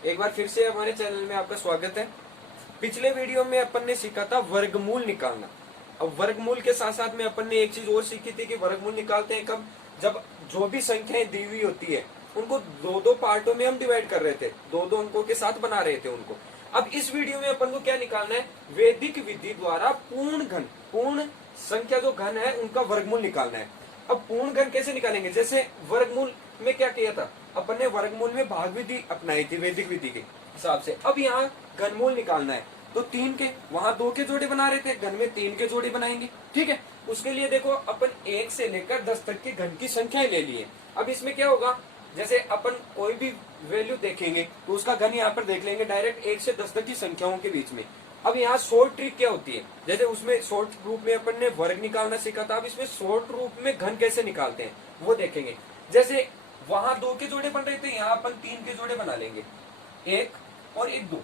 एक बार फिर से हमारे चैनल में आपका स्वागत है। पिछले वीडियो में अपन ने सीखा था वर्गमूल निकालना। अब वर्गमूल के साथ साथ में अपन ने एक चीज और सीखी थी कि वर्गमूल निकालते हैं कब, जब जो भी संख्याएं दी हुई होती है उनको दो दो पार्टों में हम डिवाइड कर रहे थे, दो दो अंकों के साथ बना रहे थे उनको। अब इस वीडियो में अपन को क्या निकालना है, वैदिक विधि द्वारा पूर्ण संख्या जो घन है उनका वर्गमूल निकालना है। अब पूर्ण घन कैसे निकालेंगे, जैसे वर्गमूल में क्या किया था अपन ने, वर्गमूल में भाग विधि अपनाई थी वैदिक विधि के हिसाब से। अब यहाँ घनमूल निकालना है तो तीन के, वहां दो के जोड़े बना रहे थे, घन में तीन के जोड़े बनाएंगे। ठीक है, उसके लिए देखो अपन 1 से लेकर 10 तक के घन की संख्याएं ले लिए। अब इसमें क्या होगा, जैसे अपन कोई भी वैल्यू देखेंगे तो उसका घन यहाँ पर देख लेंगे डायरेक्ट 1 से 10 तक की संख्याओं के बीच में। अब यहाँ शॉर्ट ट्रिक क्या होती है, जैसे उसमें शॉर्ट रूप में अपन ने वर्ग निकालना सीखा था, अब इसमें शॉर्ट रूप में घन कैसे निकालते हैं वो देखेंगे। जैसे वहां दो के जोड़े बन रहे थे, यहाँ अपन तीन के जोड़े बना लेंगे, एक और एक दो।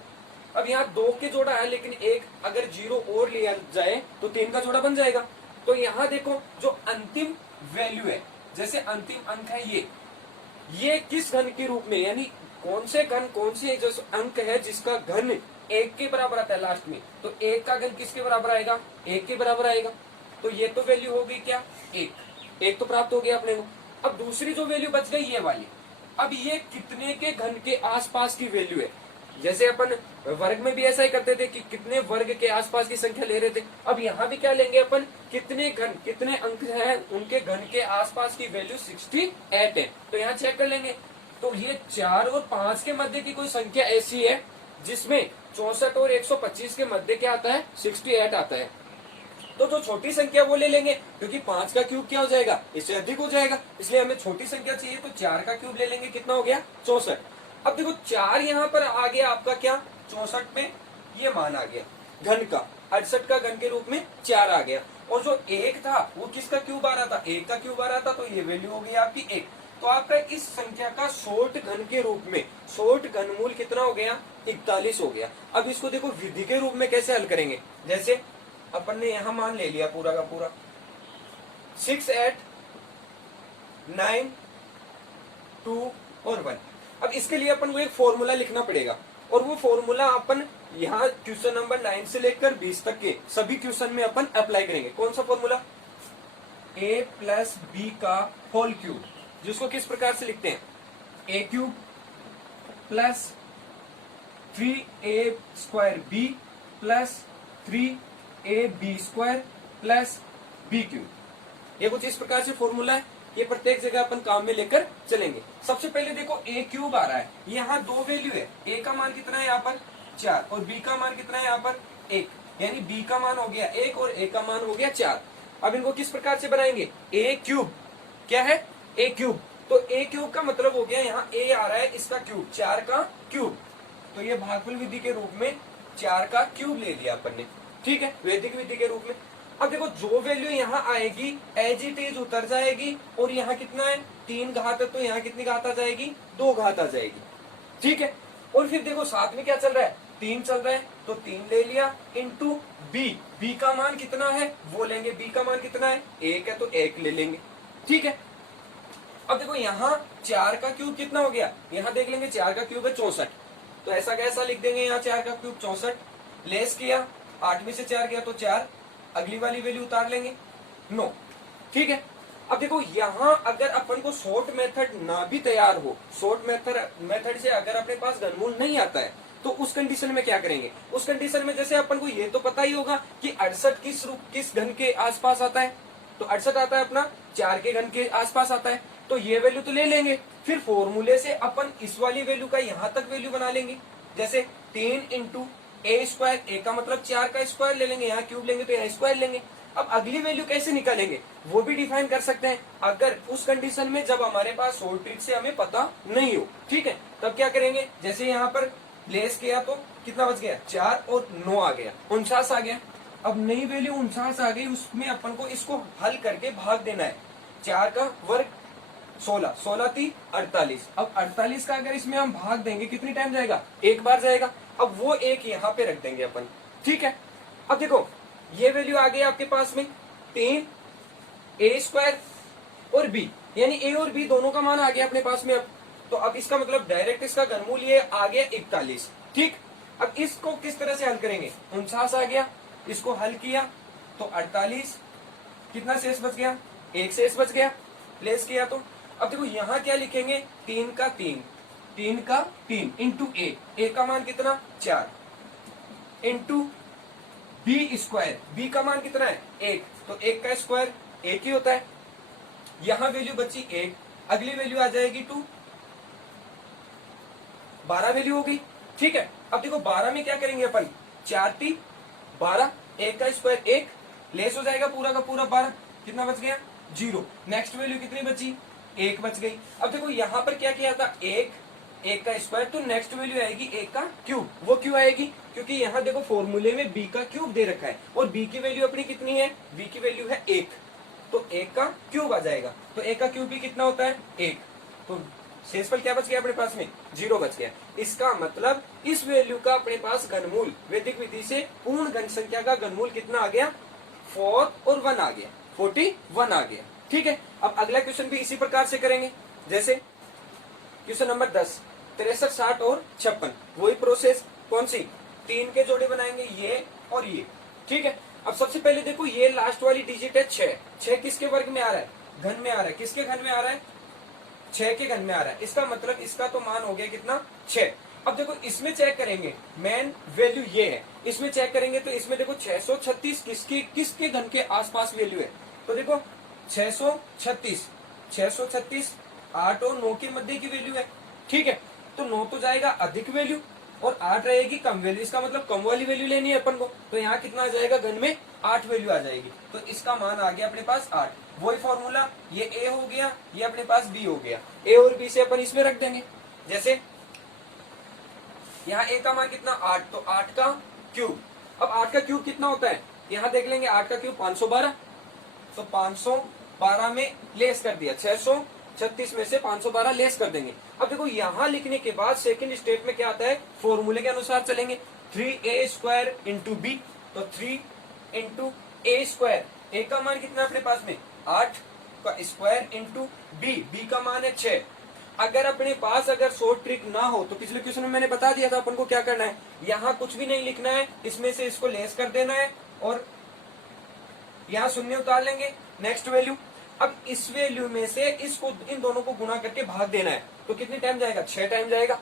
अब यहाँ दो के जोड़ा है लेकिन एक अगर जीरो और लिया जाए तो तीन का जोड़ा बन जाएगा। तो यहाँ देखो जो अंतिम वैल्यू है, जैसे अंतिम अंक है ये किस घन के रूप में, यानी कौन से घन, कौन से जो अंक है जिसका घन एक के बराबर आता है लास्ट में, तो एक का घन किसके बराबर आएगा, एक के बराबर आएगा। तो ये तो वैल्यू हो गई क्या, एक तो प्राप्त हो गया अपने को। अब दूसरी जो वैल्यू बच गई ये वाली, अब ये कितने के घन के आसपास की वैल्यू है। जैसे अपन वर्ग में भी ऐसा ही करते थे कि कितने वर्ग के आसपास की संख्या ले रहे थे, अब यहाँ भी क्या लेंगे अपन, कितने घन, कितने अंक हैं उनके घन के आसपास की वैल्यू 68 है। तो यहाँ चेक कर लेंगे, तो ये 4 और 5 के मध्य की कोई संख्या ऐसी है जिसमें 64 और 125 के मध्य क्या आता है, 68 आता है। तो जो छोटी संख्या वो ले लेंगे, क्योंकि 5 का क्यूब क्या हो जाएगा, इससे अधिक हो जाएगा, इसलिए हमें छोटी संख्या चाहिए तो 4 का क्यूब ले लेंगे, कितना हो गया 64। अब देखो 4 यहाँ पर आ गया आपका क्या, 64 में ये मान आ गया घन का, 68 का घन के रूप में 4 आ गया। और जो एक था वो किसका क्यूब आ रहा था, एक का क्यूब आ रहा था, तो ये वैल्यू हो गई आपकी 1। तो आपका इस संख्या का शॉर्ट घन के रूप में शॉर्ट घनमूल कितना हो गया, 41 हो गया। अब इसको देखो विधि के रूप में कैसे हल करेंगे, जैसे अपन ने यहां मान ले लिया पूरा का पूरा 6, 8, 9, 2 और 1। अब इसके लिए अपन को एक फॉर्मूला लिखना पड़ेगा, और वो फॉर्मूला अपन यहाँ क्वेश्चन नंबर 9 से लेकर 20 तक के सभी क्वेश्चन में अपन अप्लाई करेंगे। कौन सा फॉर्मूला, a प्लस बी का होल क्यूब, जिसको किस प्रकार से लिखते हैं, a cube plus 3a square b plus 3ab square plus b cube. ये कुछ इस प्रकार से फॉर्मूला है, ये प्रत्येक जगह अपन काम में लेकर चलेंगे। सबसे पहले देखो a क्यूब आ रहा है, यहाँ दो वैल्यू है, a का मान कितना है यहाँ पर 4 और b का मान कितना है यहाँ पर 1, यानी b का मान हो गया 1 और a का मान हो गया 4। अब इनको किस प्रकार से बनाएंगे, a क्यूब क्या है, a क्यूब, तो a क्यूब का मतलब हो गया यहाँ a आ रहा है इसका क्यूब, 4 का क्यूब, तो ये भागफल विधि के रूप में 4 का क्यूब ले लिया अपन ने। ठीक है, वैदिक विधि के रूप में। अब देखो जो वैल्यू यहाँ आएगी एज इट इज उतर जाएगी, और यहाँ कितना है 3 घात है, तो यहाँ कितनी घात आ जाएगी, 2 घात आ जाएगी। ठीक है, और फिर देखो साथ में क्या चल रहा है, 3 चल रहा है, तो 3 ले लिया इंटू बी का मान कितना है वो लेंगे, बी का मान कितना है 1 है तो 1 ले लेंगे। ठीक है, अब देखो यहाँ 4 का क्यूब कितना हो गया, यहाँ देख लेंगे 4 का क्यूब है 64, तो ऐसा कैसा लिख देंगे, यहाँ 4 का क्यूब 64, लेस किया 8 में से 4 गया तो 4, अगली वाली वैल्यू उतार लेंगे 9। ठीक है, अब देखो यहाँ अगर अपन को शॉर्ट मेथड ना भी तैयार हो, शॉर्ट मेथड से अगर अपने पास घनमूल नहीं आता है, तो उस कंडीशन में क्या करेंगे, उस कंडीशन में जैसे अपन को ये तो पता ही होगा कि 68 किस घन के आसपास आता है, तो 68 आता है अपना 4 के घन के आसपास आता है, तो ये वैल्यू तो ले लेंगे। फिर फॉर्मूले से अपन इस वाली वैल्यू का यहाँ तक वैल्यू बना लेंगे, जैसे 3 इंटू ए स्क्वायर, ए का मतलब 4 का स्क्वायर ले लेंगे, यहाँ क्यूब लेंगे तो यहाँ स्क्वायर लेंगे। अब अगली वैल्यू कैसे निकालेंगे वो भी डिफाइन कर सकते हैं, अगर उस कंडीशन में जब हमारे पास शॉर्ट ट्रिक से हमें पता नहीं हो। ठीक है, तब क्या करेंगे, जैसे यहाँ पर लेस किया तो कितना बच गया 4 और 9 आ गया 49 आ गया। अब नई वैल्यू 49 आ गई, उसमें अपन को इसको हल करके भाग देना है, 4 का वर्ग 16, 16 3 48। अब 48 का अगर इसमें हम भाग देंगे कितनी टाइम जाएगा, एक बार जाएगा। अब वो एक यहाँ पे रख देंगे अपन। ठीक है, अब देखो ये वैल्यू आ गई आपके पास में 3 ए स्क्वायर और बी, यानी ए और बी दोनों का मान आ गया अपने पास में। अब तो अब इसका मतलब डायरेक्ट इसका घनमूल ये आ गया 41। ठीक, अब इसको किस तरह से हल करेंगे, 49 आ गया, इसको हल किया तो 48, कितना शेष बच गया, एक शेष बच गया, प्लेस किया तो अब देखो यहाँ क्या लिखेंगे, 3 का 3, 3 का 3 इंटू ए का मान कितना 4, इंटू बी स्क्वायर, बी का मान कितना है 1, तो 1 का स्क्वायर 1 ही होता है। यहां वैल्यू बची 1, अगली वैल्यू आ जाएगी 2, 12 वैल्यू हो गई। ठीक है, अब देखो 12 में क्या करेंगे अपन, 4 3 12, 1 का स्क्वायर 1, लेस हो जाएगा पूरा का पूरा 12, कितना बच गया 0। नेक्स्ट वैल्यू कितनी बची, 1 बच गई। अब देखो यहाँ पर क्या किया था, 1 का स्क्वायर, तो नेक्स्ट वैल्यू आएगी 1 का क्यूब। वो क्यों आएगी, क्योंकि यहाँ देखो फॉर्मूले में b का क्यूब दे रखा है और b की वैल्यू अपनी कितनी है, b की वैल्यू है 1, तो 1 का क्यूब आ जाएगा। तो 1 का क्यूब भी कितना होता है 1, तो शेषफल क्या बच गया अपने पास में, 0 बच गया। इसका मतलब इस वैल्यू का अपने पास घनमूल वैदिक विधि से पूर्ण घन संख्या का घनमूल कितना आ गया, 4 और 1 आ गया, 41 आ गया। ठीक है, अब अगला क्वेश्चन भी इसी प्रकार से करेंगे, जैसे क्वेश्चन नंबर 10, 63 60 और 56, वही प्रोसेस, कौन सी, 3 के जोड़े बनाएंगे ये और ये। ठीक है, अब सबसे पहले देखो ये लास्ट वाली डिजिट है 6, 6 किसके वर्ग में आ रहा है, घन में आ रहा है, किसके घन में आ रहा है, 6 के घन में आ रहा है। इसका मतलब इसका तो मान हो गया कितना 6। अब देखो इसमें चेक करेंगे, मेन वैल्यू ये है, इसमें चेक करेंगे तो इसमें देखो 636 किसके घन के आसपास वैल्यू है, तो देखो 636 8 और 9 के मध्य की वैल्यू है। ठीक है, तो 9 तो जाएगा अधिक वैल्यू और 8 रहेगी कम वैल्यू, इसका मतलब कम वाली वैल्यू लेनी है अपन को, तो यहाँ कितना आ जाएगा, घन में 8 वैल्यू आ जाएगी, तो इसका मान आ गया अपने पास 8। वही फॉर्मूला, ये a हो गया, ये अपने पास b हो गया, a और b से अपन इसमें रख देंगे। जैसे यहाँ a का मान कितना 8, तो 8 का क्यूब, अब 8 का क्यूब कितना होता है, यहाँ देख लेंगे, 8 का क्यूब 512, तो 512 में लेस कर दिया, 636 में से 512 लेस कर देंगे। अब देखो यहाँ लिखने के बाद सेकंड स्टेप में क्या आता है, फॉर्मूले के अनुसार चलेंगे, 3a स्क्वायर इंटू बी, तो 3 इंटू ए स्क्वायर, ए का मान कितना है अपने पास में 8 का स्क्वायर इंटू बी का मान है 6। अगर अपने पास अगर शॉर्ट ट्रिक ना हो तो पिछले क्वेश्चन में मैंने बता दिया था अपन को क्या करना है, यहाँ कुछ भी नहीं लिखना है, इसमें से इसको लेस कर देना है और यहाँ शून्य उतार लेंगे, नेक्स्ट वैल्यू। अब इस वैल्यू में से इसको इन दोनों को गुणा करके भाग देना है, तो कितनी टाइम जाएगा, 6 टाइम जाएगा।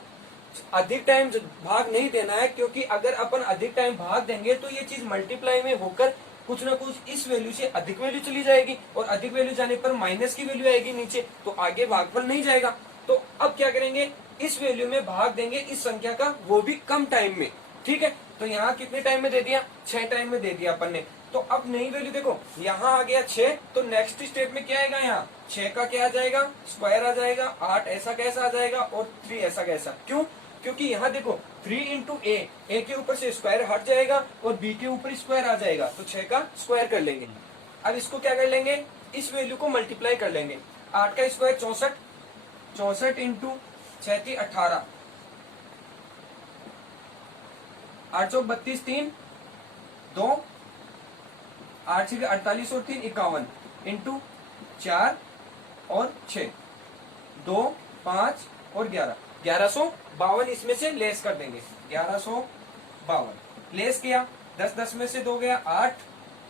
अधिक टाइम भाग नहीं देना है, क्योंकि अगर अपन अधिक टाइम भाग देंगे तो ये चीज मल्टीप्लाई में होकर कुछ ना कुछ इस वैल्यू से अधिक वैल्यू चली जाएगी और अधिक वैल्यू जाने पर माइनस की वैल्यू आएगी नीचे, तो आगे भागफल नहीं जाएगा। तो अब क्या करेंगे, इस वैल्यू में भाग देंगे इस संख्या का, वो भी कम टाइम में। ठीक है, तो यहाँ कितने टाइम में दे दिया, 6 टाइम में दे दिया अपन ने। तो अब नई वैल्यू देखो, यहाँ आ गया 6, तो नेक्स्ट स्टेप में क्या आएगा, यहाँ 6 का क्या आ जाएगा, स्क्वायर आ जाएगा, 8 ऐसा कैसा आ जाएगा और 3 ऐसा कैसा। क्यों, क्योंकि यहाँ देखो 3 इंटू ए के ऊपर से स्क्वायर हट जाएगा और बी के ऊपर स्क्वायर आ जाएगा, तो 6 का स्क्वायर कर लेंगे। अब इसको क्या कर लेंगे, इस वैल्यू को मल्टीप्लाई कर लेंगे, 8 का स्क्वायर 64, 64 इंटू 6 18, 8 चौक 32, 3 2, 8 6 48 और 3 51 इंटू 4 और 6 2 5 और 11, 1152 इसमें से लेस कर देंगे, 1152 लेस किया, 10 10 में से 2 गया 8,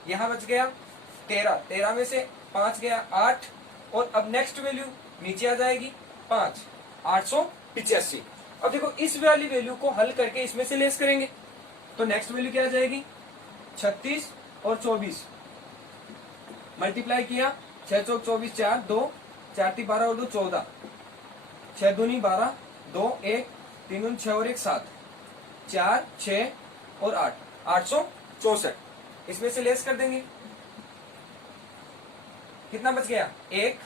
यहाँ बच गया 13, 13 में से 5 गया 8, और अब नेक्स्ट वैल्यू नीचे आ जाएगी 5, 885। अब देखो इस वाली वैल्यू को हल करके इसमें से लेस करेंगे, तो नेक्स्ट वैल्यू क्या आ जाएगी 36 और 24, मल्टीप्लाई किया, 6 चौक 24, 4 2 4 3 12 और 2 14, 6 दूनी 12, 2 1 3 6 और 1 7, 4 6 और 8, 864 इसमें से लेस कर देंगे, कितना बच गया 1,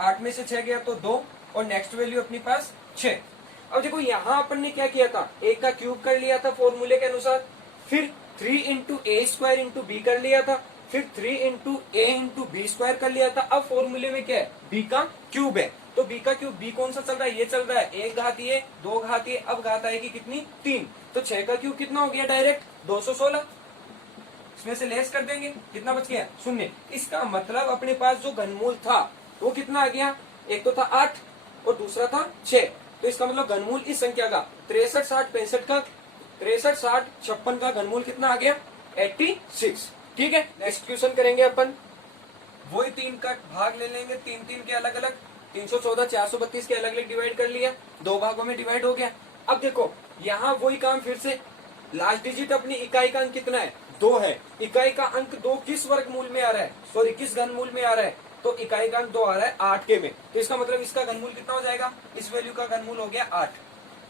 8 में से 6 गया तो 2, और नेक्स्ट वैल्यू अपने पास 6। अब देखो यहाँ अपन ने क्या किया था, एक का क्यूब कर लिया था फॉर्मूले के अनुसार, फिर 3 into a square into B कर लिया था, फिर 3 इंटू ए इंटू बी स्क्वायर कर लिया था। अब फॉर्मूले में क्या है, बी का क्यूब है, तो बी का क्यूब, बी कौन सा चल रहा है, ये चल रहा है, 1 घात ये 2 घात ये, अब घात आएगी कितनी 3, तो 6 का क्यूब कितना हो गया डायरेक्ट 216, इसमें से लेस कर देंगे, कितना बच गया 0। इसका मतलब अपने पास जो घनमूल था वो कितना आ गया, एक तो था 8, और दूसरा था 6। तो इसका मतलब घनमूल इस संख्या का 63, 60, 65 का 63, 60, 56 का घनमूल कितना आ गया 86। ठीक है, नेक्स्ट क्वेश्चन करेंगे अपन। वही 3 का भाग ले लेंगे, 3 के अलग अलग, 314, 432 के अलग अलग डिवाइड कर लिया, 2 भागों में डिवाइड हो गया। अब देखो यहाँ वही काम फिर से, लास्ट डिजिट अपनी इकाई का अंक कितना है 2 है, इकाई का अंक 2 किस वर्गमूल में आ रहा है, सॉरी किस घनमूल में आ रहा है, तो इकाई का अंक 2 आ रहा है 8 के में, तो इसका मतलब इसका घनमूल कितना हो जाएगा, इस वैल्यू का घनमूल हो गया 8।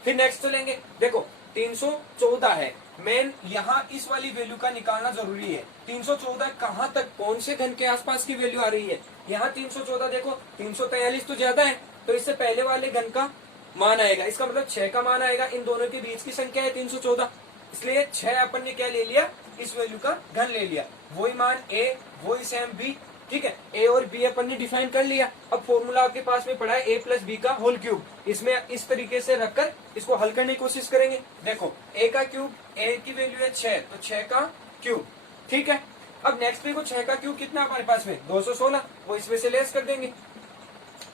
फिर नेक्स्ट चलेंगे, देखो 314 है, मेन यहाँ इस वाली वैल्यू का निकालना जरूरी है। 314 कहाँ तक, कौन से घन के आसपास की वैल्यू आ रही है, यहाँ 314 देखो 343 तो ज्यादा है, तो इससे पहले वाले घन का मान आएगा, इसका मतलब 6 का मान आएगा, इन दोनों के बीच की संख्या है 314, इसलिए 6 अपन ने क्या ले लिया, इस वैल्यू का घन ले लिया, वही मान ए, वही सेम बी। ठीक है, ए और बी अपन ने डिफाइन कर लिया। अब फॉर्मूला आपके पास में पड़ा है ए प्लस बी का होल क्यूब, इसमें इस तरीके से रखकर इसको हल करने की कोशिश करेंगे। देखो ए का क्यूब, ए की वैल्यू है 6, तो 6 का क्यूब। ठीक है, अब नेक्स्ट देखो 6 का क्यूब कितना हमारे पास में 216, वो इसमें से लेस कर देंगे,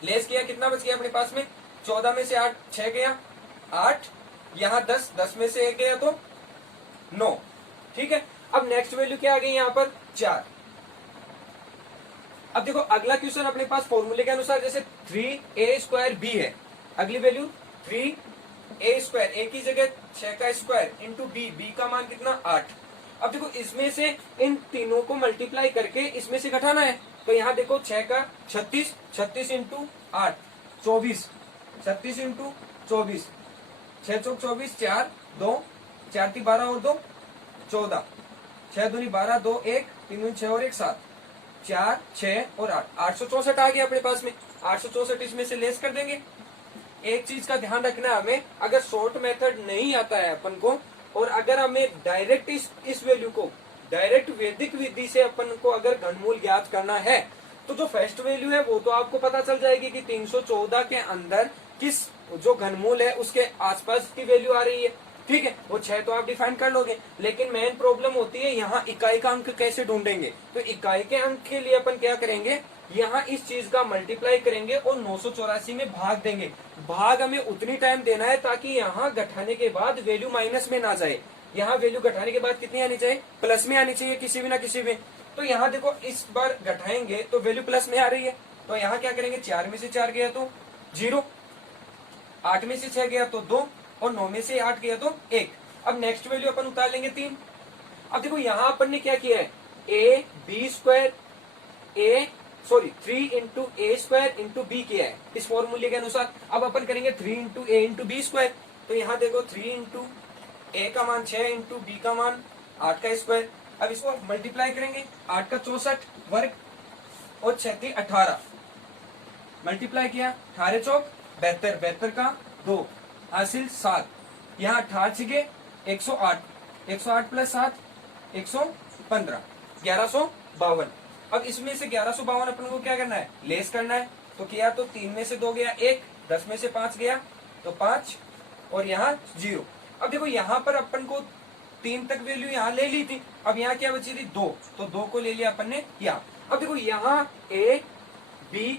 लेस किया कितना बच गया अपने पास में 14 में से 8 6 गया 8, यहाँ 10, 10 में से 1 गया तो 9। ठीक है, अब नेक्स्ट वैल्यू क्या आ गई यहाँ पर 4। अब देखो अगला क्वेश्चन अपने पास फॉर्मूले के अनुसार जैसे 3a² b है, अगली वैल्यू 3a², a की जगह 6 का स्क्वायर इंटू b का मान कितना 8। अब देखो इसमें से इन तीनों को मल्टीप्लाई करके इसमें से घटाना है, तो यहाँ देखो 6 का 36, 36 इंटू 8 24, 36 इंटू 24, 6 चौक 24, 4 2 4 3 12 और 2 14, 6 दूनी 12, 2 1, 3 दूनी 6 और 1 7, 4 6 और 8, 864 आ गया अपने पास में, 864 इसमें से लेस कर देंगे। एक चीज का ध्यान रखना है हमें, अगर शॉर्ट मेथड नहीं आता है अपन को, और अगर हमें डायरेक्ट इस वैल्यू को डायरेक्ट वैदिक विधि से अपन को अगर घनमूल ज्ञात करना है, तो जो फर्स्ट वैल्यू है वो तो आपको पता चल जाएगी कि 314 के अंदर किस जो घनमूल है उसके आसपास की वैल्यू आ रही है। ठीक है, वो 6 तो आप डिफाइन कर लोगे, लेकिन मेन प्रॉब्लम होती है यहाँ इकाई का अंक कैसे ढूंढेंगे। तो इकाई के अंक के लिए अपन क्या करेंगे, यहाँ इस चीज का मल्टीप्लाई करेंगे और 984 में भाग देंगे। भाग हमें उतनी टाइम देना है ताकि यहाँ घटाने के बाद वैल्यू माइनस में ना जाए, यहाँ वैल्यू घटाने के बाद कितनी आनी चाहिए, प्लस में आनी चाहिए किसी भी ना किसी में। तो यहाँ देखो इस बार घटाएंगे तो वैल्यू प्लस में आ रही है, तो यहाँ क्या करेंगे 4 में से 4 गया तो 0, 8 में से 6 गया तो 2 और 9 में से 8 गया तो 1। अब नेक्स्ट वैल्यू अपन उतार लेंगे 3। अब देखो यहाँ अपन ने क्या किया है, a b square a sorry 3 into a square into b किया है इस फॉर्मूले के अनुसार। अब अपन करेंगे 3 इंटू ए इंटू बी स्क्वायर, तो यहाँ देखो 3 इंटू ए का मान 6 इंटू बी का मान 8 का स्क्वायर। अब इसको मल्टीप्लाई करेंगे, 8 का 64 वर्ग और 6 18, मल्टीप्लाई किया 18 चौक 72, 72 का 2 हासिल 7, यहाँ 18 छिगे 108, 108 प्लस 7 115, 1152। अब इसमें से 1152 अपन को क्या करना है, लेस करना है, तो किया तो 3 में से 2 गया 1, 10 में से 5 गया तो 5 और यहाँ 0। अब देखो यहाँ पर अपन को 3 तक वैल्यू यहाँ ले ली थी, अब यहाँ क्या बची थी 2, तो 2 को ले लिया अपन ने यहाँ। अब देखो यहाँ a b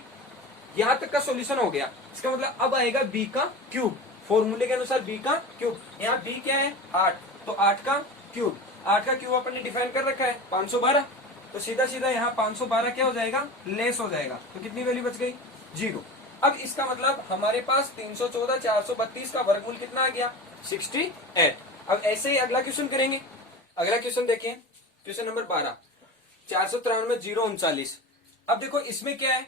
यहाँ तक का सॉल्यूशन हो गया, इसका मतलब अब आएगा b का क्यूब, फॉर्मूले के अनुसार b का क्यूब। यहाँ b क्या है 8, तो 8 का क्यूब, 8 का क्यूब अपन ने डिफाइन कर रखा है 512, तो सीधा सीधा यहाँ 512 क्या हो जाएगा, लेस हो जाएगा, तो कितनी वैल्यू बच गई 0। अब इसका मतलब हमारे पास 314 432 का वर्गमूल कितना आ गया 68। अब ऐसे ही अगला क्वेश्चन करेंगे। अगला क्वेश्चन देखिए, क्वेश्चन नंबर 12, 493 039। अब देखो इसमें क्या है,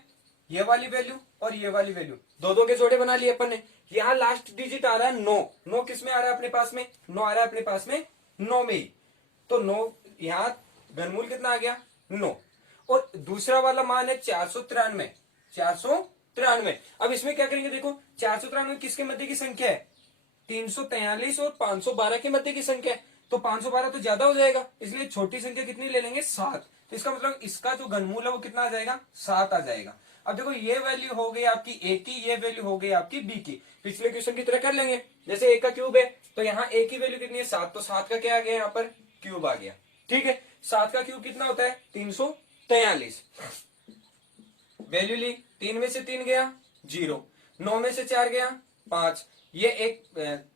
ये वाली वैल्यू और ये वाली वैल्यू दो के जोड़े बना लिए अपन ने। यहाँ लास्ट डिजिट आ रहा है 9, 9 किस में आ रहा है अपने पास में, 9 आ रहा है अपने पास में 9 में ही, तो 9 यहाँ घनमूल कितना आ गया 9, और दूसरा वाला मान है 493, 493। अब इसमें क्या करेंगे, देखो 493 किसके मध्य की संख्या है, 343 और 512 के मध्य की संख्या है, तो 512 तो ज्यादा हो जाएगा, इसलिए छोटी संख्या कितनी ले लेंगे 7। तो इसका मतलब इसका जो घनमूल है वो कितना आ जाएगा 7 आ जाएगा। अब देखो ये वैल्यू हो गई आपकी ए की, ये वैल्यू हो गई आपकी बी की, पिछले क्वेश्चन की तरह कर लेंगे। जैसे ए का क्यूब है तो यहाँ ए की वैल्यू कितनी है 7, तो 7 का क्या आ गया यहाँ पर क्यूब आ गया। ठीक है, 7 का क्यूब कितना होता है 343, वैल्यू ली 3 में से 3 गया 0, 9 में से 4 गया 5, ये एक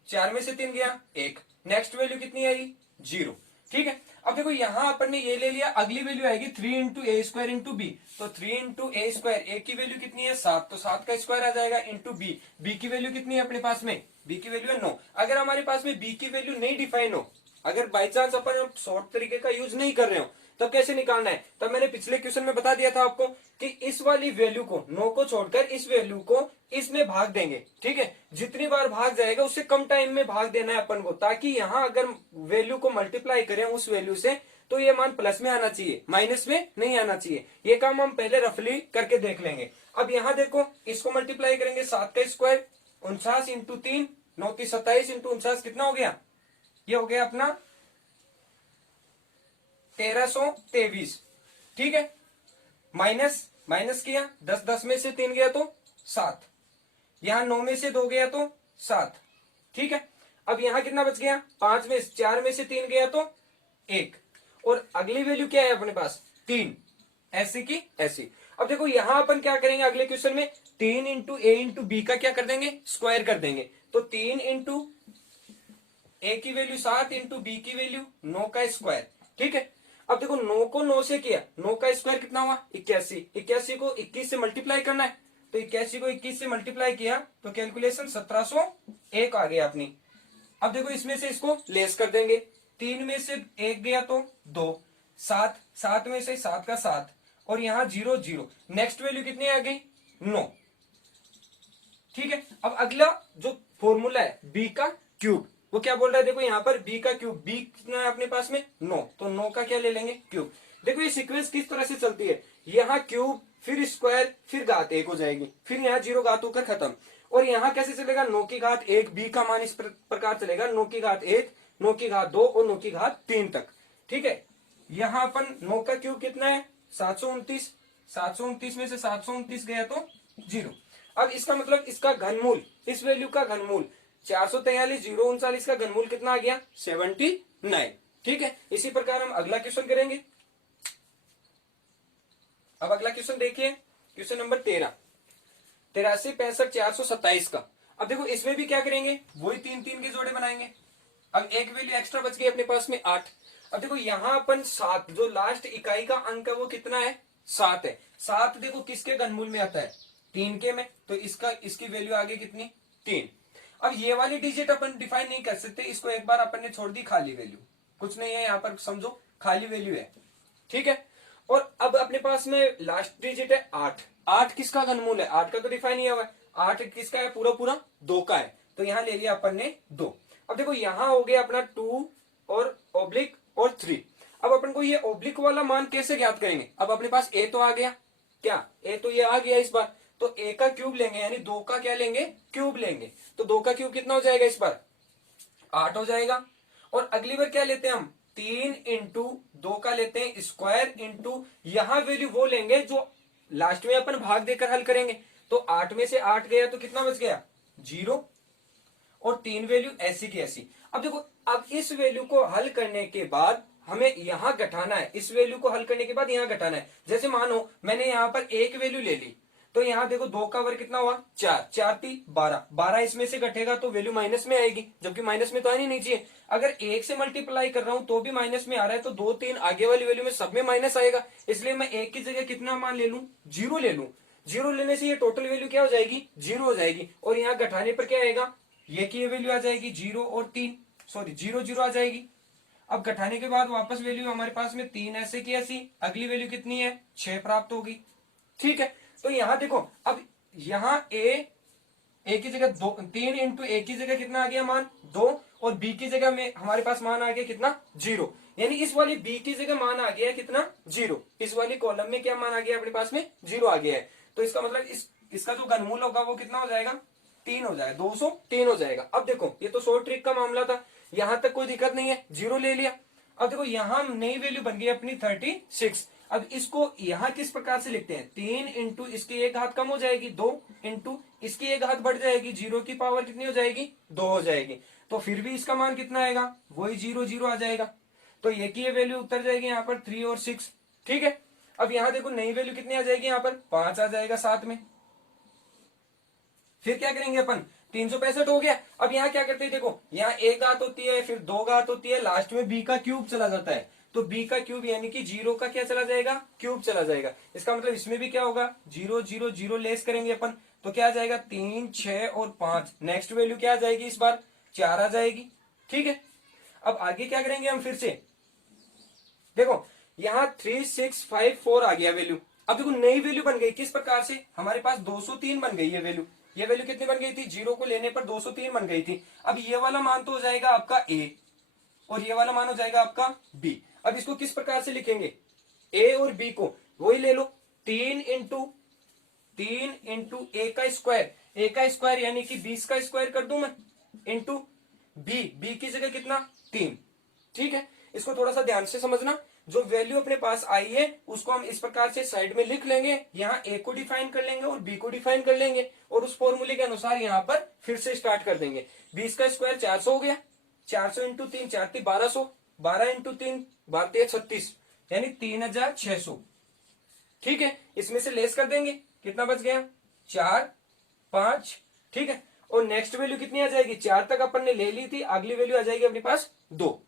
4 में से 3 गया 1, नेक्स्ट वैल्यू कितनी आई 0। ठीक है, अब देखो यहां अपन ने ये ले लिया, अगली वैल्यू आएगी 3 into a square into B. तो 3 इंटू ए स्क्वायर, ए की वैल्यू कितनी है 7, तो 7 का स्क्वायर आ जाएगा इंटू बी। बी की वैल्यू कितनी है अपने पास में, बी की वैल्यू है 9। अगर हमारे पास में बी की वैल्यू नहीं डिफाइन हो, अगर बाई चांस अपन शॉर्ट तरीके का यूज नहीं कर रहे हो, तब कैसे निकालना है, तब मैंने पिछले क्वेश्चन में बता दिया था आपको कि इस वाली वैल्यू को 9 को छोड़कर इस वैल्यू को इसमें भाग देंगे। ठीक है, जितनी बार भाग जाएगा उससे कम टाइम में भाग देना है अपन को, ताकि यहां अगर वैल्यू को मल्टीप्लाई करें उस वैल्यू से तो ये मान प्लस में आना चाहिए, माइनस में नहीं आना चाहिए। ये काम हम पहले रफली करके देख लेंगे। अब यहां देखो, इसको मल्टीप्लाई करेंगे 7 का स्क्वायर 49 इंटू 3, 9 की 27 इंटू 49 कितना हो गया, ये हो गया अपना 1323। ठीक है, माइनस माइनस किया, 10 10 में से 3 गया तो 7, यहां 9 में से 2 गया तो 7। ठीक है, अब यहां कितना बच गया, 5 में 4 में से 3 गया तो 1, और अगली वैल्यू क्या है अपने पास 3, ऐसी की ऐसी। अब देखो यहां अपन क्या करेंगे अगले क्वेश्चन में, 3 इंटू ए इंटू बी का क्या कर देंगे, स्क्वायर कर देंगे। तो 3 इंटू ए की वैल्यू 7 इंटू बी की वैल्यू 9 का स्क्वायर। ठीक है, अब देखो 9 को 9 से किया, 9 का स्क्वायर कितना हुआ 81, 81 को 21 से मल्टीप्लाई करना है, तो 81 को 21 से मल्टीप्लाई किया तो कैलकुलेशन 1701 आ गया अपनी। अब देखो इसमें से इसको लेस कर देंगे, 3 में से 1 गया तो 2, 7, 7 में से 7 का 7, और यहां 0 0, नेक्स्ट वैल्यू कितनी आ गई 9। ठीक है, अब अगला जो फॉर्मूला है बी का क्यूब, वो क्या बोल रहा है, देखो यहाँ पर बी का क्यूब, बी कितना है अपने पास में 9, तो 9 का क्या ले लेंगे क्यूब। देखो ये सीक्वेंस किस तरह से चलती है, यहाँ क्यूब फिर स्क्वायर फिर घात 1 हो जाएगी, फिर यहाँ 0 घात होकर खत्म। और यहाँ कैसे चलेगा, 9 की घात 1, बी का मान इस प्रकार चलेगा 9 की घात 1, 9 की घात 2 और 9 की घात 3 तक। ठीक है, यहाँ अपन 9 का क्यूब कितना है 729, 729 में से 729 गया तो 0। अब इसका मतलब इसका घनमूल, इस वैल्यू का घनमूल 443, 039 का घनमूल कितना आ गया 79। ठीक है, इसी प्रकार हम अगला क्वेश्चन करेंगे। अब अगला क्वेश्चन देखिए, क्वेश्चन नंबर 13, 83 65 427 का। अब देखो इसमें भी क्या करेंगे, वही 3 3 के जोड़े बनाएंगे। अब एक वैल्यू एक्स्ट्रा बच गई अपने पास में 8। अब देखो यहां अपन 7, जो लास्ट इकाई का अंक है वो कितना है 7 है। 7 देखो किसके घनमूल में आता है 3 के में, तो इसका इसकी वैल्यू आ गई कितनी 3। अब ये वाली डिजिट अपन डिफाइन नहीं कर सकते, इसको एक बार अपन ने छोड़ दी खाली वैल्यू, कुछ नहीं है यहाँ पर, समझो खाली वैल्यू है। ठीक है, और अब अपने पास में लास्ट डिजिट है 8। 8 किसका घनमूल है, 8 का तो डिफाइन नहीं हुआ है, 8 किसका है पूरा पूरा 2 का है, तो यहाँ ले लिया अपन ने 2। अब देखो यहां हो गया अपना 2 और ऑब्लिक और 3। अब अपन को ये ऑब्लिक वाला मान कैसे ज्ञात करेंगे, अब अपने पास ए तो आ गया, क्या ए तो ये आ गया इस बार, तो ए का क्यूब लेंगे, यानी 2 का क्या लेंगे क्यूब लेंगे, तो 2 का क्यूब कितना हो जाएगा इस बार 8 हो जाएगा। और अगली बार क्या लेते हैं हम 3 इंटू 2 का लेते हैं स्क्वायर इंटू, यहां वैल्यू वो लेंगे जो लास्ट में अपन भाग देकर हल करेंगे, तो 8 में से 8 गया तो कितना बच गया 0, और 3 वैल्यू ऐसी की ऐसी। अब देखो, अब इस वैल्यू को हल करने के बाद हमें यहां घटाना है, इस वैल्यू को हल करने के बाद यहां घटाना है। जैसे मानो मैंने यहां पर एक वैल्यू ले ली, तो यहां देखो 2 का वर्ग कितना हुआ 4, 4 3 12, 12 इसमें से घटेगा तो वैल्यू माइनस में आएगी, जबकि माइनस में तो आनी नहीं चाहिए। अगर 1 से मल्टीप्लाई कर रहा हूं तो भी माइनस में आ रहा है, तो 2 3 आगे वाली वैल्यू में सब में माइनस आएगा, इसलिए मैं 1 की जगह कितना मान ले लू 0 ले लू। 0 लेने से ये टोटल वैल्यू क्या हो जाएगी 0 हो जाएगी, और यहाँ घटाने पर क्या आएगा, ये की वैल्यू आ जाएगी 0 और 3, सॉरी 0 0 आ जाएगी। अब घटाने के बाद वापस वैल्यू हमारे पास में 3 ऐसे की ऐसी, अगली वैल्यू कितनी है 6 प्राप्त होगी। ठीक है, तो यहां देखो, अब यहां ए की जगह 3 इंटू ए की जगह कितना आ गया मान 2, और बी की जगह में हमारे पास मान आ गया कितना 0, यानी इस वाली बी की जगह मान आ गया कितना 0, इस वाली कॉलम में क्या मान आ गया अपने पास में 0 आ गया है। तो इसका मतलब इसका जो घनमूल होगा वो कितना हो जाएगा 3 हो जाएगा, 203 हो जाएगा। अब देखो ये तो शॉर्ट ट्रिक का मामला था, यहां तक कोई दिक्कत नहीं है, 0 ले लिया। अब देखो यहां नई वैल्यू बन गई अपनी 36। अब इसको यहां किस प्रकार से लिखते हैं 3 इंटू इसकी एक घात कम हो जाएगी 2, इंटू इसकी एक घात बढ़ जाएगी, 0 की पावर कितनी हो जाएगी 2 हो जाएगी, तो फिर भी इसका मान कितना आएगा वही 0 0 आ जाएगा। तो ये की वैल्यू उतर जाएगी यहाँ पर 3 और 6। ठीक है, अब यहां देखो नई वैल्यू कितनी आ जाएगी, यहाँ पर 5 आ जाएगा साथ में। फिर क्या करेंगे अपन, 365 हो गया। अब यहाँ क्या करते हैं, देखो यहाँ एक घात होती है, फिर दो घात होती है, लास्ट में बी का क्यूब चला जाता है। तो बी का क्यूब यानी कि जीरो का क्या चला जाएगा, क्यूब चला जाएगा। इसका मतलब इसमें भी क्या होगा, जीरो जीरो जीरो लेस करेंगे अपन, तो क्या आ जाएगा, 3 6 और 5। नेक्स्ट वैल्यू क्या आ जाएगी, इस बार 4 आ जाएगी। ठीक है, अब आगे क्या करेंगे हम, फिर से देखो यहाँ 3 6 5 4 आ गया वैल्यू। अब देखो नई वैल्यू बन गई, किस प्रकार से, हमारे पास 203 बन गई ये वैल्यू। ये वैल्यू कितनी बन गई थी, जीरो को लेने पर 203 बन गई थी। अब ये वाला मान तो हो जाएगा आपका ए, और ये वाला मान हो जाएगा आपका बी। अब इसको किस प्रकार से लिखेंगे, ए और बी को वही ले लो, 3 इंटू ए का स्क्वायर, ए का स्क्वायर यानी कि 20 का स्क्वायर कर दूं मैं, इंटू बी की जगह कितना, 3। ठीक है, इसको थोड़ा सा ध्यान से समझना। जो वैल्यू अपने पास आई है उसको हम इस प्रकार से साइड में लिख लेंगे, यहाँ ए को डिफाइन कर लेंगे और बी को डिफाइन कर लेंगे, और उस फॉर्मूले के अनुसार यहाँ पर फिर से स्टार्ट कर देंगे। 20 का स्क्वायर 400 हो गया, 400 इंटू 3 4 3 1200, 12 इंटू 3 12 36, यानी 3600। ठीक है, इसमें से लेस कर देंगे, कितना बच गया, 4 5। ठीक है, और नेक्स्ट वैल्यू कितनी आ जाएगी, 4 तक अपन ने ले ली थी, अगली वैल्यू आ जाएगी अपने पास 2।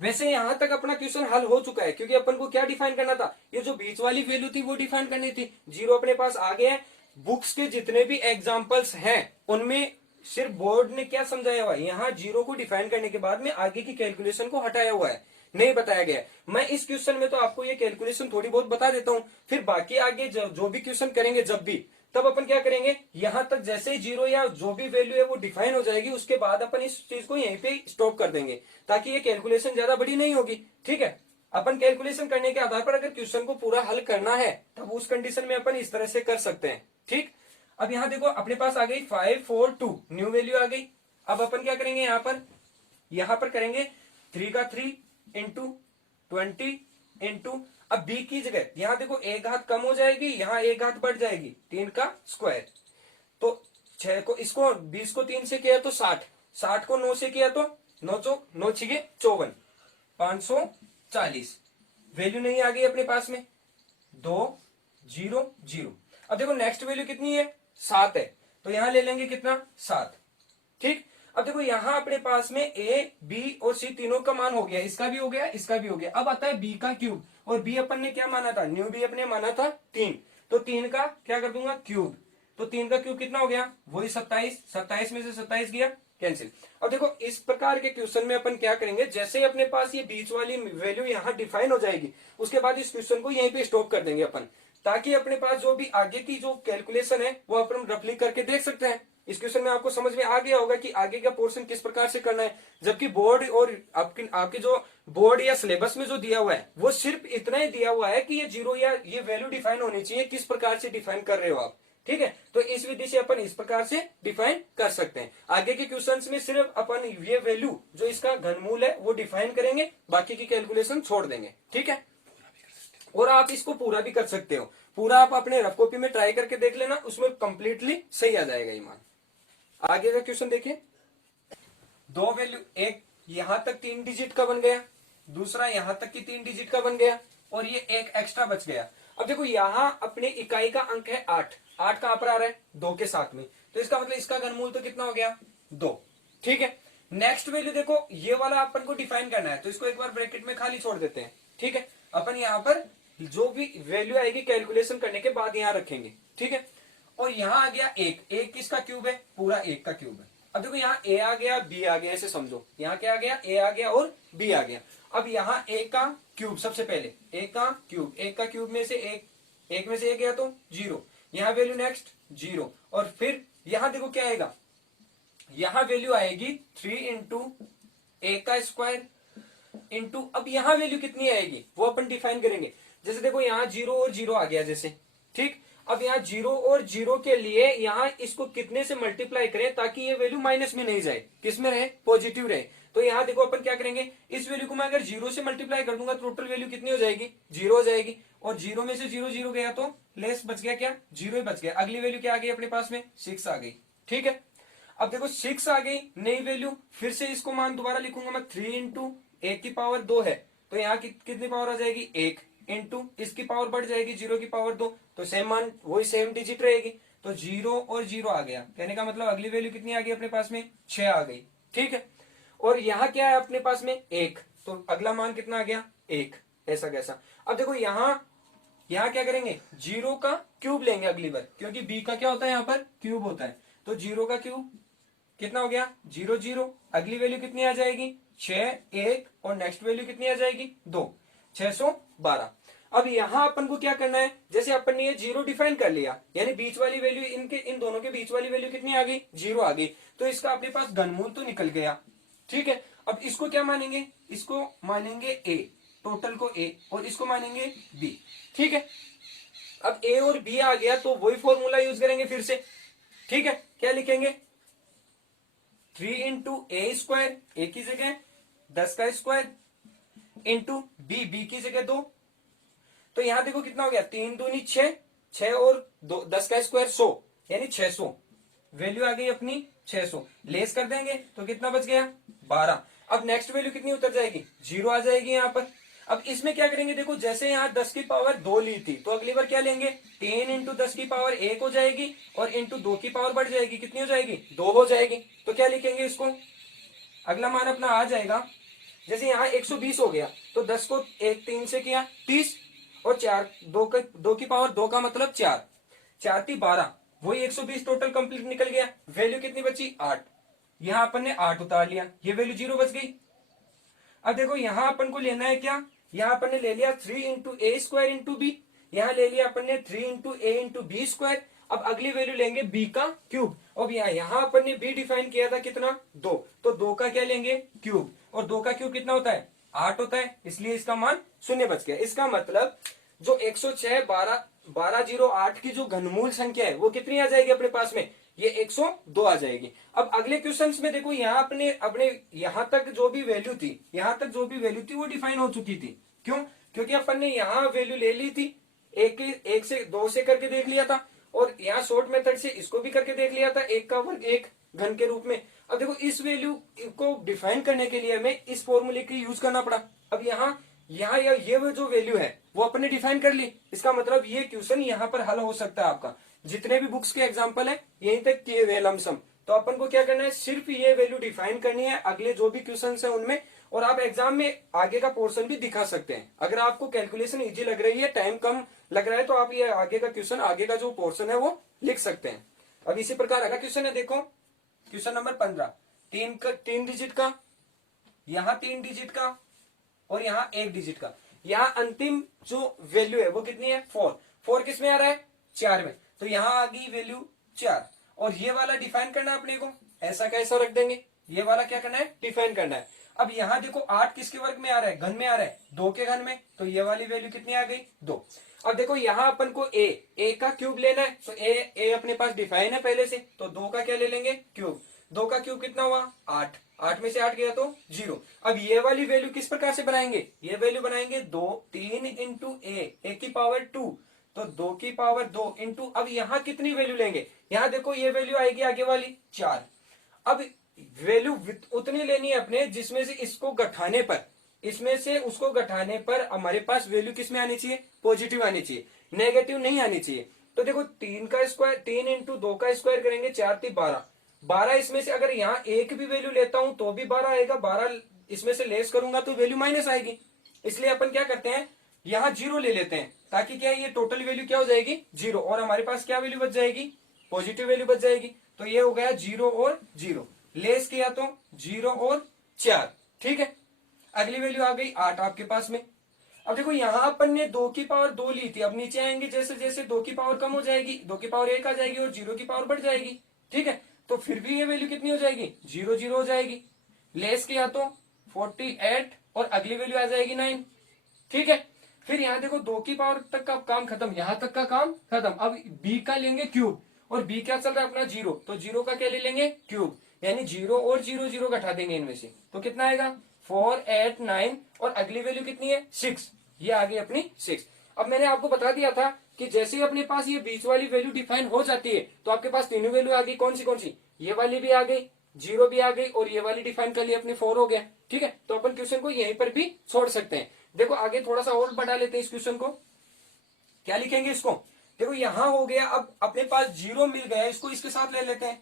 वैसे यहां तक अपना क्वेश्चन हल हो चुका है, क्योंकि अपन को क्या डिफाइन करना था, ये जो बीच वाली वैल्यू थी वो डिफाइन करनी थी। जीरो अपने पास आ गया है। बुक्स के जितने भी एग्जांपल्स हैं उनमें सिर्फ बोर्ड ने क्या समझाया हुआ है, यहाँ जीरो को डिफाइन करने के बाद में आगे की कैलकुलेशन को हटाया हुआ है, नहीं बताया गया है। मैं इस क्वेश्चन में तो आपको ये कैलकुलेशन थोड़ी बहुत बता देता हूं, फिर बाकी आगे जो भी क्वेश्चन करेंगे जब भी, तब अपन क्या करेंगे, यहां तक जैसे ही जीरो या जो भी वैल्यू है वो डिफाइन हो जाएगी, उसके बाद अपन इस चीज को यहीं पे स्टॉप कर देंगे, ताकि ये कैलकुलेशन ज्यादा बड़ी नहीं होगी। ठीक है, अपन कैलकुलेशन करने के आधार पर अगर क्वेश्चन को पूरा हल करना है तब उस कंडीशन में अपन इस तरह से कर सकते हैं। ठीक, अब यहाँ देखो अपने पास आ गई 542 न्यू वैल्यू आ गई। अब अपन क्या करेंगे, यहाँ पर करेंगे 3 का 3 इंटू 20 इंटू, अब बी की जगह यहाँ देखो एक घात कम हो जाएगी, यहाँ एक घात बढ़ जाएगी, 3 का स्क्वायर। तो 6 को, इसको 20 को 3 से किया तो 60, 60 को 9 से किया तो 9 छिके 54, 540। वैल्यू नहीं आ गई अपने पास में, 2 0 0। अब देखो नेक्स्ट वैल्यू कितनी है, 7 है, तो यहां ले लेंगे कितना, 7। ठीक, अब देखो यहां अपने पास में ए बी और सी तीनों का मान हो गया, इसका भी हो गया, इसका भी हो गया। अब आता है बी का क्यूब, और बी अपन ने क्या माना था, न्यू बी अपने माना था 3, तो 3 का क्या कर दूंगा, क्यूब। तो 3 का क्यूब कितना हो गया, वही 27, 27 में से 27 गया कैंसिल। अब देखो इस प्रकार के क्वेश्चन में अपन क्या करेंगे, जैसे ही अपने पास ये बीच वाली वैल्यू यहाँ डिफाइन हो जाएगी, उसके बाद इस क्वेश्चन को यहीं पे स्टॉप कर देंगे अपन, ताकि अपने पास जो भी आगे की जो कैलकुलेशन है वो अपन रफली करके देख सकते हैं। इस क्वेश्चन में आपको समझ में आ गया होगा कि आगे का पोर्शन किस प्रकार से करना है, जबकि बोर्ड और आपके जो बोर्ड या सिलेबस में जो दिया हुआ है वो सिर्फ इतना ही दिया हुआ है कि ये जीरो या ये वैल्यू डिफाइन होनी चाहिए, किस प्रकार से डिफाइन कर रहे हो आप। ठीक है, तो इस विधि से अपन इस प्रकार से डिफाइन कर सकते हैं। आगे के क्वेश्चंस में सिर्फ अपन ये वैल्यू जो इसका घनमूल है वो डिफाइन करेंगे, बाकी की कैलकुलेशन छोड़ देंगे। ठीक है, और आप इसको पूरा भी कर सकते हो, पूरा आप अपने रफ कॉपी में ट्राई करके देख लेना, उसमें कंप्लीटली सही आ जाएगा ये मान। आगे का क्वेश्चन देखिए, दो वैल्यू, एक यहां तक 3 डिजिट का बन गया, दूसरा यहां तक की 3 डिजिट का बन गया, और ये एक एक्स्ट्रा बच गया। अब देखो यहां अपने इकाई का अंक है 8, 8 कहां पर आ रहा है, 2 के साथ में, तो इसका मतलब इसका घनमूल तो कितना हो गया, 2। ठीक है, नेक्स्ट वैल्यू देखो ये वाला अपन को डिफाइन करना है, तो इसको एक बार ब्रैकेट में खाली छोड़ देते हैं। ठीक है, अपन यहां पर जो भी वैल्यू आएगी कैलकुलेशन करने के बाद यहां रखेंगे। ठीक है, और यहां आ गया एक, एक किसका क्यूब है, पूरा एक का क्यूब है। अब देखो यहाँ ए आ गया, बी आ गया, ऐसे समझो, यहाँ क्या आ गया, ए आ गया और बी आ गया। अब यहाँ ए का क्यूब, सबसे पहले ए का क्यूब, एक का क्यूब में से एक में से एक गया तो 0, यहाँ वैल्यू नेक्स्ट 0, और फिर यहाँ देखो क्या आएगा, यहाँ वैल्यू आएगी 3 इंटू ए का स्क्वायर इंटू, अब यहाँ वैल्यू कितनी आएगी वो अपन डिफाइन करेंगे। जैसे देखो यहाँ 0 और 0 आ गया जैसे, ठीक, अब यहाँ 0 और 0 के लिए यहाँ इसको कितने से मल्टीप्लाई करें ताकि ये वैल्यू माइनस में नहीं जाए, किस में रहे, पॉजिटिव रहे। तो यहाँ देखो अपन क्या करेंगे, इस वैल्यू को मैं अगर 0 से मल्टीप्लाई कर दूंगा टोटल वैल्यू कितनी हो जाएगी, 0 हो जाएगी, और 0 में से 0 0 गया तो लेस बच गया, क्या 0 ही बच गया। अगली वैल्यू क्या आ गई अपने पास में, 6 आ गई। ठीक है, अब देखो 6 आ गई नई वैल्यू, फिर से इसको मान दोबारा लिखूंगा मैं, 3 इंटू एक की पावर 2 है, तो यहाँ कितनी पावर आ जाएगी, 1 इंटू इसकी पावर बढ़ जाएगी 0 की पावर 2, तो सेम मान वही सेम डिजिट रहेगी, तो 0 और 0 आ गया, कहने का मतलब अगली वैल्यू कितनी आ गई अपने पास में 6 आ गई। ठीक है, और यहाँ क्या है अपने पास में 1, तो अगला मान कितना आ गया 1। ऐसा कैसा, अब देखो यहाँ क्या करेंगे 0 का क्यूब लेंगे अगली बार, क्योंकि b का क्या होता है यहाँ पर क्यूब होता है। तो 0 का क्यूब कितना हो गया 0 0, अगली वैल्यू कितनी आ जाएगी 6 1, और नेक्स्ट वैल्यू कितनी आ जाएगी 2, 612। अब यहां अपन को क्या करना है, जैसे अपन ने ये 0 डिफाइन कर लिया, यानी बीच वाली वैल्यू इन दोनों के बीच वाली वैल्यू कितनी आ गई 0 आ गई, तो इसका अपने पास घनमूल तो निकल गया। ठीक है, अब इसको क्या मानेंगे, इसको मानेंगे a, टोटल को a, और इसको मानेंगे b। ठीक है, अब a और b आ गया तो वही फॉर्मूला यूज करेंगे फिर से। ठीक है, क्या लिखेंगे 3 इंटू ए स्क्वायर, ए की जगह 10 का स्क्वायर, इंटू बी, बी की जगह 2। तो यहां देखो कितना हो गया 3 दूनी 6, 6 और 2 10 का स्क्वायर 100, यानी 600 वैल्यू आ गई अपनी 600। लेस कर देंगे तो कितना बच गया 12। अब नेक्स्ट वैल्यू कितनी उतर जाएगी 0 आ जाएगी यहाँ पर। अब इसमें क्या करेंगे, देखो जैसे यहाँ 10 की पावर 2 ली थी, तो अगली बार क्या लेंगे 10 इंटू 10 की पावर 1 हो जाएगी, और इंटू 2 की पावर बढ़ जाएगी, कितनी हो जाएगी 2 हो जाएगी। तो क्या लिखेंगे इसको, अगला मान अपना आ जाएगा, जैसे यहाँ 120 हो गया, तो 10 को 1 3 से किया 30, और 4 2 की पावर 2 का मतलब 4, 4 थी 12, वही 120 टोटल कंप्लीट निकल गया। वैल्यू कितनी बची 8, यहां अपन ने 8 उतार लिया, ये वैल्यू 0 बच गई। अब देखो यहां अपन को लेना है क्या, यहां अपन ने ले लिया 3 into a square into B, यहां ले लिया अपन ने 3 इंटू ए इंटू बी स्क्वायर। अब अगली वैल्यू लेंगे b का क्यूब, और यहां अपन ने b डिफाइन किया था कितना 2, तो 2 का क्या लेंगे क्यूब, और 2 का क्यूब कितना होता है 8 होता है, इसलिए इसका मान 0 बच गया। इसका मतलब जो 106 1208 की जो घनमूल संख्या है वो कितनी आ जाएगी अपने पास में, ये 102 आ जाएगी। अब अगले क्वेश्चंस में देखो यहाँ अपने अपने यहाँ तक जो भी वैल्यू थी, यहाँ तक जो भी वैल्यू थी वो डिफाइन हो चुकी थी। क्यों, क्योंकि अपन ने यहाँ वैल्यू ले ली थी, एक से 2 से करके देख लिया था, और यहाँ शॉर्ट मेथड से इसको भी करके देख लिया था, 1 का वर्ग 1 घन के रूप में। अब देखो इस वैल्यू को डिफाइन करने के लिए हमें इस फॉर्मूले की यूज करना पड़ा। अब यहाँ ये वो जो वैल्यू है वो अपन ने डिफाइन कर ली, इसका मतलब ये क्वेश्चन यहाँ पर हल हो सकता है आपका। जितने भी बुक्स के एग्जाम्पल है यहीं तक किए हुए लमसम, तो अपन को क्या करना है सिर्फ ये वैल्यू डिफाइन करनी है अगले जो भी क्वेश्चन है उनमें, और आप एग्जाम में आगे का पोर्शन भी दिखा सकते हैं। अगर आपको कैलकुलेशन इजी लग रही है, टाइम कम लग रहा है, तो आप ये आगे का क्वेश्चन, आगे का जो पोर्शन है वो लिख सकते हैं। अब इसी प्रकार अगला क्वेश्चन है, देखो क्वेश्चन नंबर 15, 3 डिजिट का, यहाँ 3 डिजिट का, और यहाँ 1 डिजिट का। यहाँ अंतिम जो वैल्यू है वो कितनी है 4, 4 किस में आ रहा है 4 में, तो यहाँ आ गई वैल्यू 4, और ये वाला डिफाइन करना है अपने को, ऐसा कैसा रख देंगे, ये वाला क्या करना है डिफाइन करना है। अब यहाँ देखो 8 किसके वर्ग में आ रहा है, घन में आ रहा है, 2 के घन में, तो ये वाली वैल्यू कितनी आ गई 2। अब देखो यहाँ अपन को ए का क्यूब लेना है, तो ए अपने पास डिफाइन है पहले से, तो 2 का क्या ले लेंगे क्यूब, 2 का क्यूब कितना हुआ 8, 8 में से 8 गया तो 0। अब ये वाली वैल्यू किस प्रकार से बनाएंगे, ये वैल्यू बनाएंगे 3 इंटू ए की पावर 2, तो 2 की पावर 2 इंटू, अब यहाँ कितनी वैल्यू लेंगे, यहाँ देखो ये वैल्यू आएगी आगे वाली 4। अब वैल्यू उतनी लेनी है अपने जिसमें से इसको घटाने पर, इसमें से उसको घटाने पर हमारे पास वैल्यू किस में आनी चाहिए पॉजिटिव आनी चाहिए, नेगेटिव नहीं आनी चाहिए। तो देखो 3 का स्क्वायर, 3 इंटू 2 का स्क्वायर करेंगे 4 3 12, 12 इसमें से अगर यहाँ एक भी वैल्यू लेता हूं तो भी 12 आएगा, 12 इसमें से लेस करूंगा तो वैल्यू माइनस आएगी। इसलिए अपन क्या करते हैं यहाँ 0 ले लेते हैं, ताकि क्या ये टोटल वैल्यू क्या हो जाएगी 0, और हमारे पास क्या वैल्यू बच जाएगी पॉजिटिव वैल्यू बच जाएगी। तो ये हो गया 0 और 0, लेस किया तो 0 और 4। ठीक है, अगली वैल्यू आ गई 8 आपके पास में। अब देखो यहाँ अपन ने 2 की पावर 2 ली थी, अब नीचे आएंगे जैसे जैसे 2 की पावर कम हो जाएगी, 2 की पावर 1 आ जाएगी, और 0 की पावर बढ़ जाएगी। ठीक है, तो फिर भी ये वैल्यू कितनी हो जाएगी 0 0 हो जाएगी, लेस किया तो 48, और अगली वैल्यू आ जाएगी 9। ठीक है, फिर यहाँ देखो 2 की पावर तक का काम खत्म, यहां तक का काम खत्म। अब b का लेंगे क्यूब, और b क्या चल रहा है अपना 0, तो 0 का क्या ले लेंगे क्यूब, यानी 0 और 0 0 घटा देंगे इनमें से, तो कितना आएगा 4 8 9, और अगली वैल्यू कितनी है 6, ये आ गई अपनी 6। अब मैंने आपको बता दिया था कि जैसे ही अपने पास ये बीच वाली वैल्यू डिफाइन हो जाती है तो आपके पास तीनों वैल्यू आ गई, कौन सी, ये वाली भी आ गई, 0 भी आ गई, और ये वाली डिफाइन कर ली अपने 4 हो गया। ठीक है, तो अपन क्वेश्चन को यहीं पर भी छोड़ सकते हैं। देखो आगे थोड़ा सा और बढ़ा लेते हैं इस क्वेश्चन को, क्या लिखेंगे इसको, देखो यहां हो गया, अब अपने पास 0 मिल गया, इसको इसके साथ ले लेते हैं।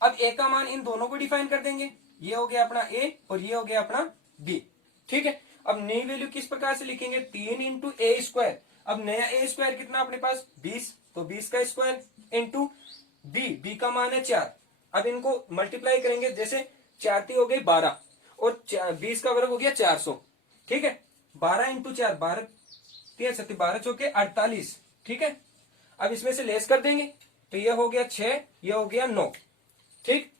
अब ए का मान इन दोनों को डिफाइन कर देंगे, ये हो गया अपना ए और ये हो गया अपना बी। ठीक है, अब नई वैल्यू किस प्रकार से लिखेंगे, 3 × a²। अब नया ए स्क्वायर कितना अपने पास 20, तो 20 का स्क्वायर इंटू बी का मान है 4। अब इनको मल्टीप्लाई करेंगे, जैसे 4 हो गई 12 और 20 का वर्ग हो गया 400। ठीक है, 12 × 4, 12 ठीक है, अब इसमें से लेस कर देंगे, तो ये हो गया 6, ये हो गया 9। ठीक,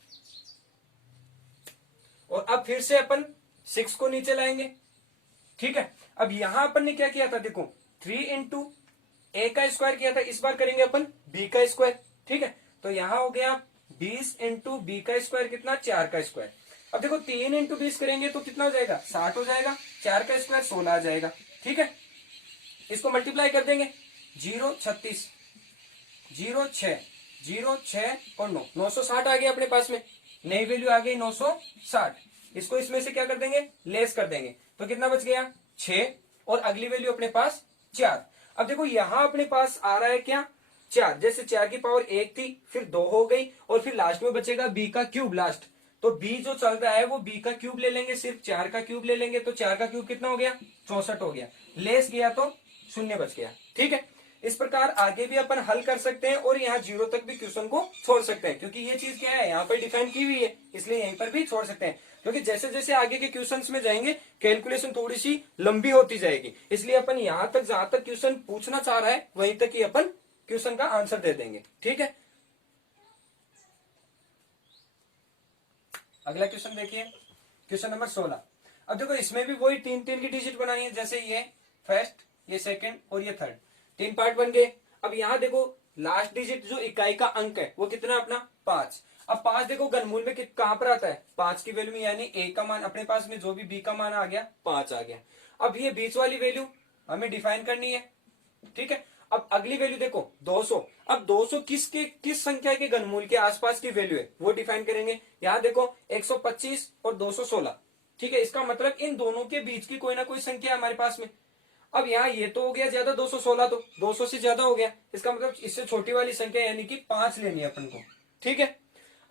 और अब फिर से अपन 6 को नीचे लाएंगे। ठीक है, अब यहां अपन ने क्या किया था, देखो 3 × a का स्क्वायर किया था, इस बार करेंगे अपन b का स्क्वायर। ठीक है, तो यहां हो गया 20 × b का स्क्वायर कितना, 4 का स्क्वायर। अब देखो 3 × 20 करेंगे तो कितना हो जाएगा, 60 हो जाएगा, 4 का स्क्वायर 16 आ जाएगा। ठीक है, इसको मल्टीप्लाई कर देंगे, 0 36 0 6 0 6 और 9, 960 आ गया अपने पास में, नई वैल्यू आ गई 960। इसको इसमें से क्या कर देंगे, लेस कर देंगे, तो कितना बच गया 6 और अगली वैल्यू अपने पास 4। अब देखो यहां अपने पास आ रहा है क्या, 4, जैसे 4 की पावर 1 थी, फिर 2 हो गई और फिर लास्ट में बचेगा b का क्यूब लास्ट। तो b जो चल रहा है वो b का क्यूब ले लेंगे, सिर्फ 4 का क्यूब ले लेंगे, तो 4 का क्यूब कितना हो गया 64 हो गया, लेस गया तो शून्य बच गया। ठीक है, इस प्रकार आगे भी अपन हल कर सकते हैं और यहाँ 0 तक भी क्वेश्चन को छोड़ सकते हैं, क्योंकि ये चीज क्या है यहाँ पर डिफाइन की हुई है, इसलिए यहीं पर भी छोड़ सकते हैं। क्योंकि जैसे जैसे आगे के क्वेश्चंस में जाएंगे कैलकुलेशन थोड़ी सी लंबी होती जाएगी, इसलिए अपन यहाँ तक जहां तक क्वेश्चन पूछना चाह रहा है वहीं तक ही अपन क्वेश्चन का आंसर दे देंगे। ठीक है, अगला क्वेश्चन देखिए, क्वेश्चन नंबर 16। अब देखो इसमें भी वही 3 की डिजिट बनानी है, जैसे ये फर्स्ट, ये सेकंड और ये थर्ड, 3 पार्ट बन गए। अब यहाँ देखो लास्ट डिजिट जो इकाई का अंक है वो कितना अपना 5। अब 5 देखो घनमूल में कहां पर आता है, 5 की वैल्यू में, यानी ए का मान अपने पास में जो भी बी का मान आ गया 5 आ गया। अब ये बीच वाली वैल्यू हमें डिफाइन करनी है। ठीक है, अब अगली वैल्यू देखो 200। अब 200 किस संख्या के घनमूल के आसपास की वैल्यू है वो डिफाइन करेंगे। यहां देखो 125 और 216। ठीक है, इसका मतलब इन दोनों के बीच की कोई ना कोई संख्या है हमारे पास में। अब यहाँ ये तो हो गया ज्यादा 216, तो 200 से ज्यादा हो गया, इसका मतलब इससे छोटी वाली संख्या यानी कि 5 लेनी है अपन को। ठीक है,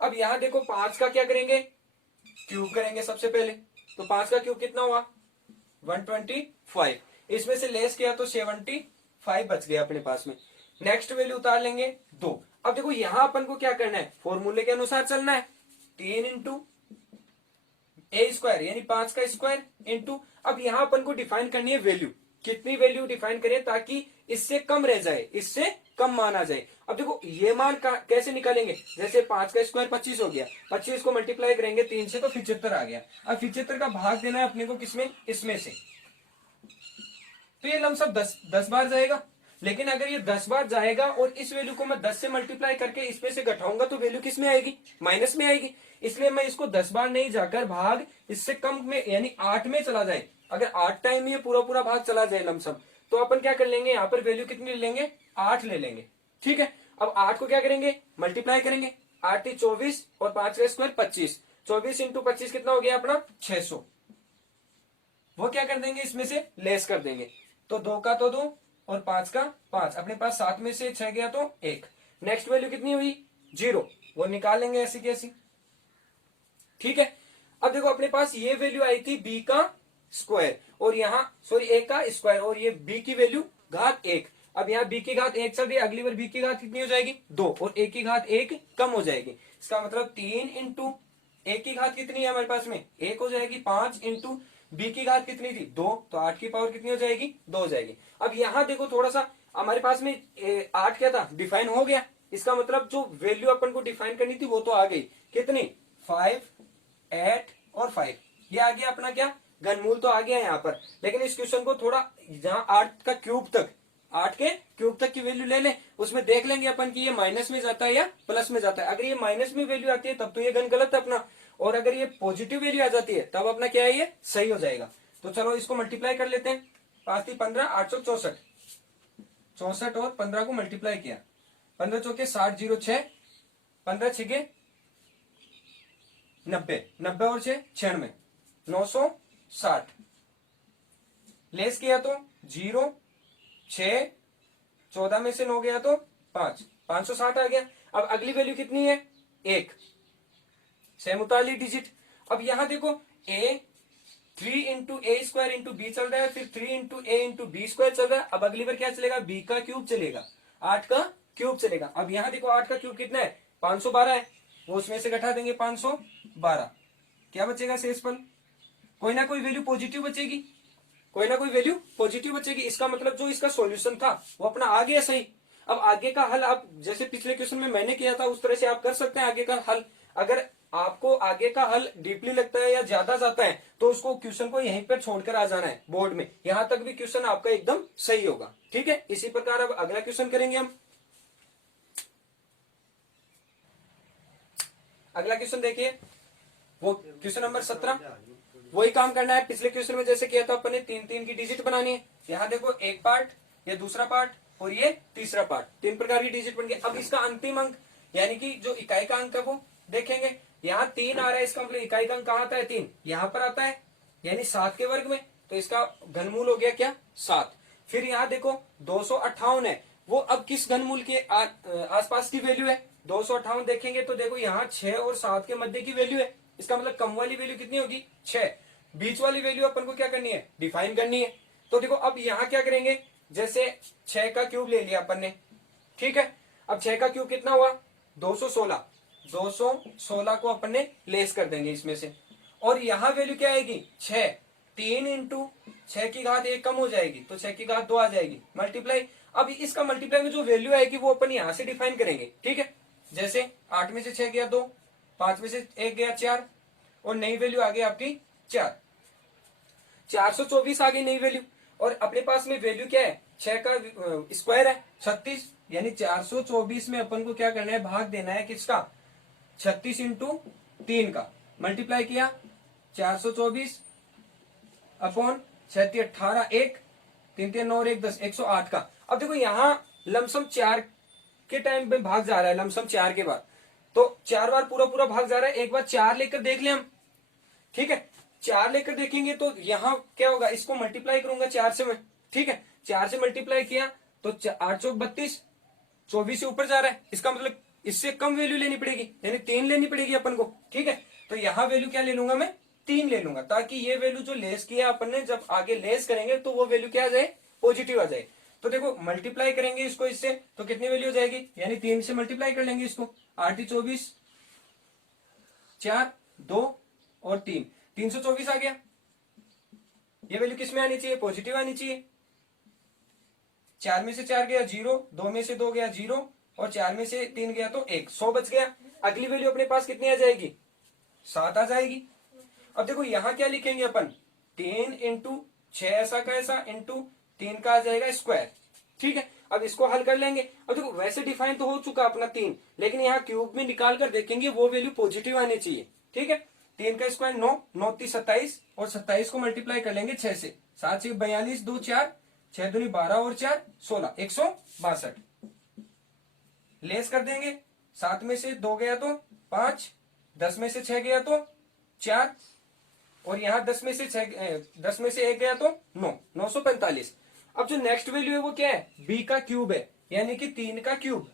अब यहाँ देखो 5 का क्या करेंगे, क्यूब करेंगे सबसे पहले, तो 5 का क्यूब कितना हुआ 125, इसमें से लेस किया तो 75 बच गया अपने पास में। नेक्स्ट वैल्यू उतार लेंगे 2। अब देखो यहां अपन को क्या करना है, फॉर्मूले के अनुसार चलना है, 3 × a² यानी 5 का स्क्वायर इंटू, अब यहां अपन को डिफाइन करनी है वैल्यू, कितनी वैल्यू डिफाइन करें ताकि इससे कम रह जाए, इससे कम मान आ जाए। अब देखो ये मान कैसे निकालेंगे, जैसे 5 का स्क्वायर 25 हो गया, 25 को मल्टीप्लाई करेंगे 3 से तो 75 आ गया। अब 75 का भाग देना है अपने को किसमें, इसमें से, तो ये लमसम 10 बार जाएगा। लेकिन अगर ये 10 बार जाएगा और इस वैल्यू को मैं 10 से मल्टीप्लाई करके इसमें से घटाऊंगा तो वैल्यू किस में आएगी, माइनस में आएगी। इसलिए मैं इसको 10 बार नहीं जाकर भाग इससे कम में यानी 8 में चला जाए, अगर 8 टाइम ये पूरा पूरा भाग चला जाए लमसम, तो अपन क्या कर लेंगे, यहाँ पर वैल्यू कितनी ले लेंगे 8 ले लेंगे। ठीक है, अब 8 को क्या करेंगे मल्टीप्लाई करेंगे, 8 × 24 और 5 का स्क्वायर 25, 24 × 25 कितना हो गया अपना 600। वो क्या कर देंगे इसमें से लेस कर देंगे, तो 2 का तो 2 और 5 का 5, अपने पास 7 में से 6 गया तो 1। नेक्स्ट वैल्यू कितनी हुई 0, वो निकाल लेंगे ऐसी की ऐसी। ठीक है, अब देखो अपने पास ये वैल्यू आई थी b का स्क्वायर और यहाँ सॉरी a का स्क्वायर, और ये b की वैल्यू घात 1। अब यहाँ b की घात 1 चल रही है, अगली बार b की घात कितनी हो जाएगी 2 और a की घात 1 कम हो जाएगी। इसका मतलब 3 × a की घात कितनी है हमारे पास में 1 हो जाएगी, 5 × b की घात कितनी थी 2, तो 8 की पावर कितनी हो जाएगी 2 हो जाएगी। अब यहाँ देखो थोड़ा सा हमारे पास में 8 क्या था डिफाइन हो गया, इसका मतलब जो वैल्यू अपन को डिफाइन करनी थी वो तो आ गई, कितनी 5 8 और 5, ये आ गया अपना क्या घनमूल तो आ गया यहाँ पर। लेकिन इस क्वेश्चन को थोड़ा जहां 8 का क्यूब तक, 8 के क्यूब तक की वैल्यू ले लें, उसमें देख लेंगे अपन कि ये माइनस में जाता है या प्लस में जाता है। अगर ये माइनस में वैल्यू आती है तब तो ये घन गलत है अपना, और अगर ये पॉजिटिव वैल्यू आ जाती है तब अपना क्या है ये सही हो जाएगा। तो चलो इसको मल्टीप्लाई कर लेते हैं, 5 × 15 864, 64 और 15 को मल्टीप्लाई किया, 15 चौके 60 0 6, 15 छिके 90, 90 और 6 96, 960 लेस किया तो 0 6 14 में से 9 गया तो 5, 560 आ गया। अब अगली वैल्यू कितनी है, 1, सैमुताली डिजिट। अब यहां देखो ए 3 into a square into B चल रहा है, फिर 3 इंटू ए इंटू बी स्क्वायर चल रहा है। अब अगली बार क्या चलेगा, बी का क्यूब चलेगा, 8 का क्यूब चलेगा। अब यहां देखो 8 का क्यूब कितना है, 512 है, वो उसमें से घटा देंगे 512, क्या बचेगा शेषफल, कोई ना कोई वैल्यू पॉजिटिव बचेगी, कोई ना कोई वैल्यू पॉजिटिव बचेगी। इसका मतलब जो इसका सॉल्यूशन था वो अपना आ गया सही। अब आगे का हल आप जैसे पिछले क्वेश्चन में मैंने किया था उस तरह से आप कर सकते हैं आगे का हल। अगर आपको आगे का हल डीपली लगता है या ज्यादा जाता है तो उसको क्वेश्चन को यहीं पर छोड़कर आ जाना है बोर्ड में, यहां तक भी क्वेश्चन आपका एकदम सही होगा। ठीक है, इसी प्रकार अब अगला क्वेश्चन करेंगे हम। अगला क्वेश्चन देखिए, वो क्वेश्चन नंबर 17। वही काम करना है पिछले क्वेश्चन में जैसे किया था अपन ने, 3 की डिजिट बनानी है। यहाँ देखो एक पार्ट, ये दूसरा पार्ट और ये तीसरा पार्ट, 3 प्रकार की डिजिट बन गई। अब इसका अंतिम अंक यानी कि जो इकाई का अंक है वो देखेंगे। यहाँ 3 आ रहा है, इसका मतलब इकाई का अंक कहाँ आता है, 3 यहाँ पर आता है, यानी 7 के वर्ग में, तो इसका घनमूल हो गया क्या, 7। फिर यहाँ देखो 258 है, वो अब किस घनमूल के आसपास की वैल्यू है, 258 देखेंगे तो देखो यहाँ 6 और 7 के मध्य की वैल्यू है। इसका मतलब कम वाली वैल्यू कितनी होगी, 6। बीच वाली वैल्यू अपन को क्या करनी है, डिफाइन करनी है। तो देखो अब यहाँ क्या करेंगे, जैसे 6 का क्यूब ले लिया अपन ने, ठीक है। अब 6 का क्यूब कितना हुआ, 216, 216 को अपन ने लेस कर देंगे इसमें से। और यहाँ वैल्यू क्या आएगी, 6, 3 इंटू 6 की घात 1 कम हो जाएगी तो 6 की घात 2 आ जाएगी, मल्टीप्लाई। अब इसका मल्टीप्लाई में जो वैल्यू आएगी वो अपन यहाँ से डिफाइन करेंगे, ठीक है। जैसे 8 में से 6 गया 2, 5 में से 1 गया 4, और नई वैल्यू आ गई आपकी 4, 424 आ गई नई वैल्यू। और अपने पास में वैल्यू क्या है, 6 का स्क्वायर है 36, यानी 424 में अपन को क्या करना है, भाग देना है किसका, 36 इंटू 3 का, मल्टीप्लाई किया 424 अपॉन 36, 18, 1, 3 3 9 और 1 10, 108 का। अब देखो यहाँ लमसम 4 के टाइम में भाग जा रहा है, लमसम 4 के बाद, तो 4 बार पूरा पूरा भाग जा रहा है। एक बार 4 लेकर देख ले हम, ठीक है। 4 लेकर देखेंगे तो यहाँ क्या होगा, इसको मल्टीप्लाई करूंगा 4 से मैं, ठीक है। 4 से मल्टीप्लाई किया तो 8 चौक 32, 24 से ऊपर जा रहा है, इसका मतलब इससे कम वैल्यू लेनी पड़ेगी, यानी 3 लेनी पड़ेगी अपन को, ठीक है। तो यहाँ वैल्यू क्या ले लूंगा मैं, 3 ले लूंगा, ताकि ये वैल्यू जो लेस किया अपन ने, जब आगे लेस करेंगे तो वो वैल्यू क्या आ जाए, पॉजिटिव आ जाए। तो देखो मल्टीप्लाई करेंगे इसको इससे तो कितनी वैल्यू हो जाएगी, यानी 3 से मल्टीप्लाई कर लेंगे इसको, 8 24, 4 2 और 3, 324 आ गया। ये वैल्यू किस में आनी चाहिए, पॉजिटिव आनी चाहिए। 4 में से 4 गया 0, 2 में से 2 गया 0, और 4 में से 3 गया तो 1, 100 बच गया। अगली वैल्यू अपने पास कितनी आ जाएगी, 7 आ जाएगी। अब देखो यहां क्या लिखेंगे अपन, 3 इंटू 6 ऐसा का ऐसा इंटू 3 का आ जाएगा स्क्वायर, ठीक है। अब इसको हल कर लेंगे। अब देखो वैसे डिफाइन तो हो चुका अपना 3, लेकिन यहाँ क्यूब में निकाल कर देखेंगे वो वैल्यू पॉजिटिव आनी चाहिए, ठीक है। 3 का स्क्वायर 9, 9 30 27, और 27 को मल्टीप्लाई कर लेंगे 6 से, 7 से 42, 2 4, 6 दूनी 12 और 4 16, 162 लेस कर देंगे। 7 में से 2 गया तो 5, 10 में से 6 गया तो 4, और यहाँ 10 में से 1 गया तो 9, 945। अब जो नेक्स्ट वैल्यू है वो क्या है, बी का क्यूब है, यानी कि 3 का क्यूब।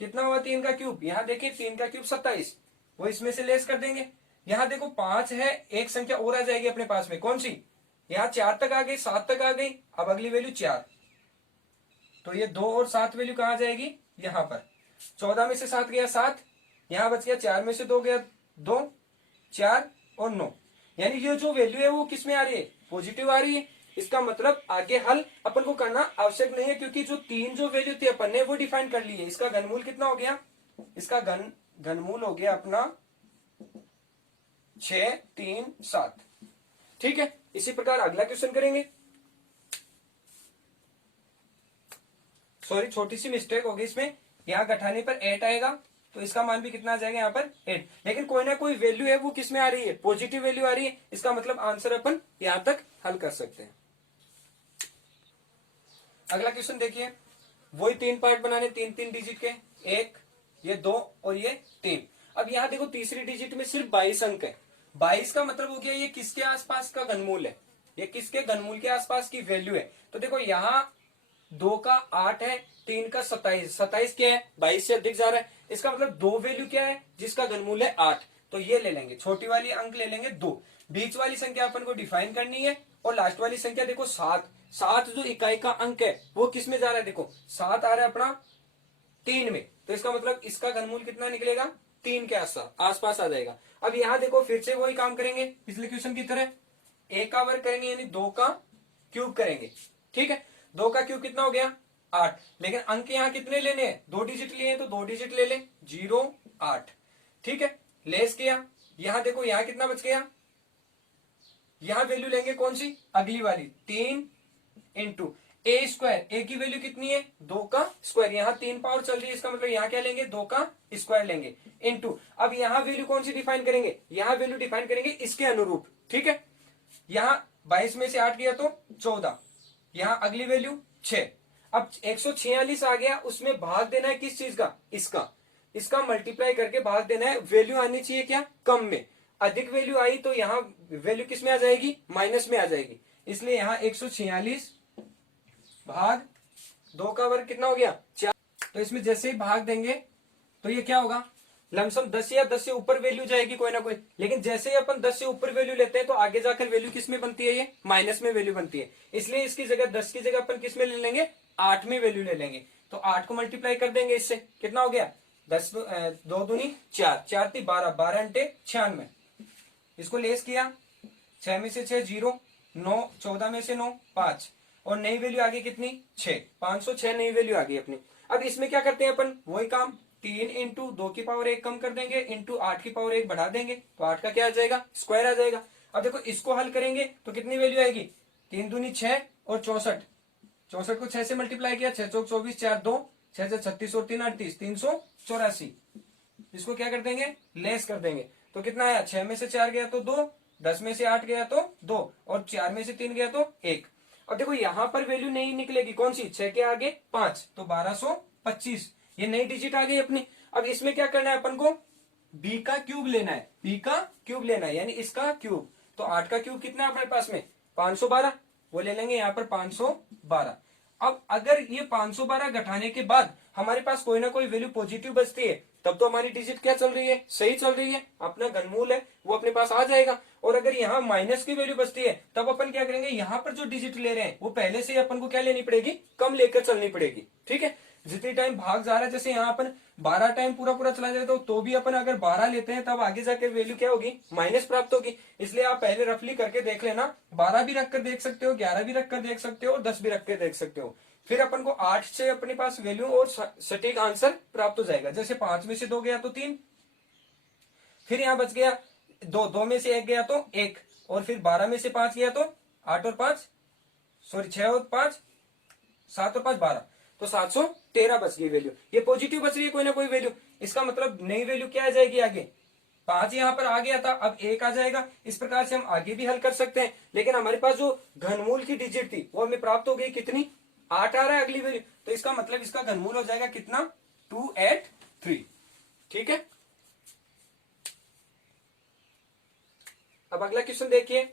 कितना हुआ 3 का क्यूब, यहाँ देखिए 3 का क्यूब 27, वो इसमें से लेस कर देंगे। यहाँ देखो 5 है, एक संख्या और आ जाएगी अपने पास में, कौन सी, यहाँ 4 तक आ गई, 7 तक आ गई, अब अगली वैल्यू 4, तो ये 2 और 7 वैल्यू कहाँ जाएगी, यहाँ पर। 14 में से 7 गया 7, यहाँ बच गया 4 में से 2 गया 2, 4 और 9, यानी ये जो वैल्यू है वो किस में आ रही है, पॉजिटिव आ रही है। इसका मतलब आगे हल अपन को करना आवश्यक नहीं है, क्योंकि जो 3 जो वैल्यू थी अपन ने वो डिफाइन कर ली है। इसका घनमूल कितना हो गया, इसका घनमूल हो गया अपना 6 3 7, ठीक है। इसी प्रकार अगला क्वेश्चन करेंगे। सॉरी छोटी सी मिस्टेक होगी इसमें, यहाँ घटाने पर 8 आएगा तो इसका मान भी कितना आ जाएगा यहाँ पर 8, लेकिन कोई ना कोई वैल्यू है वो किस में आ रही है, पॉजिटिव वैल्यू आ रही है। इसका मतलब आंसर अपन यहां तक हल कर सकते हैं। अगला क्वेश्चन देखिए, वही 3 पार्ट बनाने, 3 डिजिट के, 1 ये 2 और ये 3। अब यहाँ देखो तीसरी डिजिट में सिर्फ 22 अंक है, 22 का मतलब हो गया ये किसके आसपास का घनमूल है, ये किसके घनमूल के आसपास की वैल्यू है। तो देखो यहाँ 2 का 8 है, 3 का 27, 27 क्या है 22 से अधिक जा रहा है, इसका मतलब दो वैल्यू क्या है जिसका घनमूल है 8, तो ये ले लेंगे, छोटी वाली अंक ले लेंगे 2, बीच वाली संख्या अपन को डिफाइन करनी है, और लास्ट वाली संख्या देखो 7, 7 जो इकाई का अंक है वो किस में जा रहा है, देखो 7 आ रहा है अपना 3 में, तो इसका मतलब इसका घनमूल कितना निकलेगा 3 के आसपास आ जाएगा। अब यहाँ देखो फिर से वही काम करेंगे पिछले क्वेश्चन की तरह, a का वर्ग करेंगे यानी 2 का क्यूब करेंगे, ठीक है, 2 का क्यूब कितना हो गया 8, लेकिन अंक यहाँ कितने लेने हैं, 2 डिजिट लिए हैं तो 2 डिजिट ले ले, 0 8, ठीक है, लेस किया, यहाँ देखो यहाँ कितना बच गया, यहाँ वैल्यू लेंगे कौन सी अगली वाली 3 इंटू ए स्क्वायर, ए की वैल्यू कितनी है 2 का स्क्वायर, यहाँ 3 पावर चल रही है, इसका मतलब यहाँ क्या लेंगे 2 का स्क्वायर लेंगे, इंटू अब यहाँ वैल्यू कौन सी डिफाइन करेंगे, यहाँ वैल्यू डिफाइन करेंगे इसके अनुरूप, ठीक है, यहाँ 22 में से 8 गया तो 14, यहाँ अगली वैल्यू 6, अब 146 आ गया, उसमें भाग देना है किस चीज का, इसका मल्टीप्लाई करके भाग देना है, वैल्यू आनी चाहिए क्या कम में, अधिक वैल्यू आई तो यहाँ वैल्यू किस में आ जाएगी माइनस में आ जाएगी, इसलिए यहाँ 146 भाग 2 का वर्ग कितना हो गया 4, तो इसमें जैसे ही भाग देंगे तो ये क्या होगा लमसम 10 या 10 से ऊपर वैल्यू जाएगी कोई ना कोई, लेकिन जैसे ही अपन 10 से ऊपर वैल्यू लेते हैं तो आगे जाकर वैल्यू किस में बनती है, ये माइनस में वैल्यू बनती है, इसलिए इसकी जगह 10 की जगह अपन किस में ले लेंगे 8 में वैल्यू ले लेंगे, तो 8 को मल्टीप्लाई कर देंगे इससे, कितना हो गया 10 2 दूनी 4, 4 थी 12, 12 अंटे 96, इसको लेस किया 6 में से 6 0, 9 14 में से 9 5, और नई वैल्यू आ गई कितनी 6, 506 नई वैल्यू आ गई अपनी। अब इसमें क्या करते हैं अपन वही काम, 3 इंटू 2 की पावर 1 कम कर देंगे इंटू 8 की पावर 1 बढ़ा देंगे, तो 8 का क्या आ जाएगा स्क्वायर आ जाएगा। अब देखो इसको हल करेंगे तो कितनी वैल्यू आएगी 3 दूनी 6 और 64, 64 को 6 से मल्टीप्लाई किया 6 चौक 24, 4 2 6 से 36 और 3 38, 384, इसको क्या कर देंगे लेस कर देंगे, तो कितना आया 6 में से 4 गया तो 2, 10 में से 8 गया तो 2, और 4 में से 3 गया तो 1। अब देखो यहां पर वैल्यू नहीं निकलेगी कौन सी 6 के आगे 5, तो 1225 ये नई डिजिट आ गई अपनी। अब इसमें क्या करना है अपन को b का क्यूब लेना है, b का क्यूब लेना है यानी इसका क्यूब, तो 8 का क्यूब कितना है अपने पास में 512, वो ले लेंगे यहाँ पर 512। अब अगर ये 512 घटाने के बाद हमारे पास कोई ना कोई वैल्यू पॉजिटिव बचती है तब तो हमारी डिजिट क्या चल रही है सही चल रही है, अपना घनमूल है वो अपने पास आ जाएगा। और अगर यहाँ माइनस की वैल्यू बचती है तब अपन क्या करेंगे यहाँ पर जो डिजिट ले रहे हैं वो पहले से ही अपन को क्या लेनी पड़ेगी कम लेकर चलनी पड़ेगी, ठीक है। जितनी टाइम भाग जा रहा है जैसे यहाँ अपन 12 टाइम पूरा पूरा चला जाए तो भी अपन अगर 12 लेते हैं तब आगे जाकर वैल्यू क्या होगी माइनस प्राप्त होगी, इसलिए आप पहले रफली करके देख लेना, 12 भी रखकर देख सकते हो, 11 भी रखकर देख सकते हो और 10 भी रख कर देख सकते हो, फिर अपन को 8 से अपने पास वैल्यू और सटीक आंसर प्राप्त हो जाएगा। जैसे 5 में से 2 गया तो 3, फिर यहाँ बच गया 2 में से 1 गया तो 1, और फिर 12 में से 5 गया तो 8 और 5 सॉरी 6 और 5 7 और 5 12, तो 713 बच गई वैल्यू, ये पॉजिटिव बच रही है कोई ना कोई वैल्यू, इसका मतलब नई वैल्यू क्या आ जाएगी आगे 5 यहाँ पर आ गया था अब 1 आ जाएगा। इस प्रकार से हम आगे भी हल कर सकते हैं, लेकिन हमारे पास जो घनमूल की डिजिट थी वो हमें प्राप्त हो गई कितनी 8 आ रहा है अगली वैल्यू, तो इसका मतलब इसका घनमूल हो जाएगा कितना 283, ठीक है। अब अगला क्वेश्चन देखिए,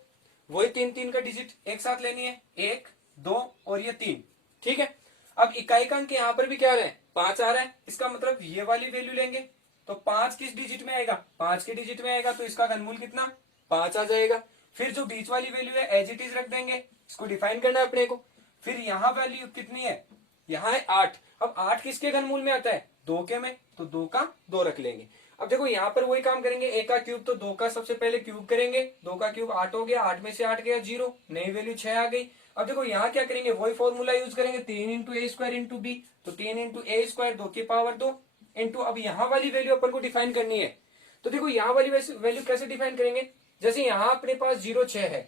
वही 3 का डिजिट एक साथ लेनी है 1 2 और ये 3, ठीक है। अब इकाई का अंक यहाँ पर भी क्या आ रहा है 5 आ रहा है, इसका मतलब ये वाली वैल्यू लेंगे तो 5 किस डिजिट में आएगा 5 के डिजिट में आएगा, तो इसका घनमूल कितना 5 आ जाएगा। फिर जो बीच वाली वैल्यू है एज इट इज रख देंगे, इसको डिफाइन करना है अपने को। फिर यहाँ वैल्यू कितनी है यहाँ है 8, अब 8 किसके घनमूल में आता है 2 के में, तो 2 का 2 रख लेंगे। अब देखो यहाँ पर वही काम करेंगे, a का क्यूब तो 2 का सबसे पहले क्यूब करेंगे, 2 का क्यूब 8 हो गया, 8 में से 8 गया 0, नई वैल्यू 6 आ गई। अब देखो यहाँ क्या करेंगे वही फॉर्मूला यूज करेंगे 3 into a square into B, तो 3 इंटू ए स्क्वायर 2 की पावर 2 इंटू अब यहाँ वाली वैल्यू अपन को डिफाइन करनी है, तो देखो यहाँ वाली वैल्यू कैसे डिफाइन करेंगे, जैसे यहाँ अपने पास 0 6 है,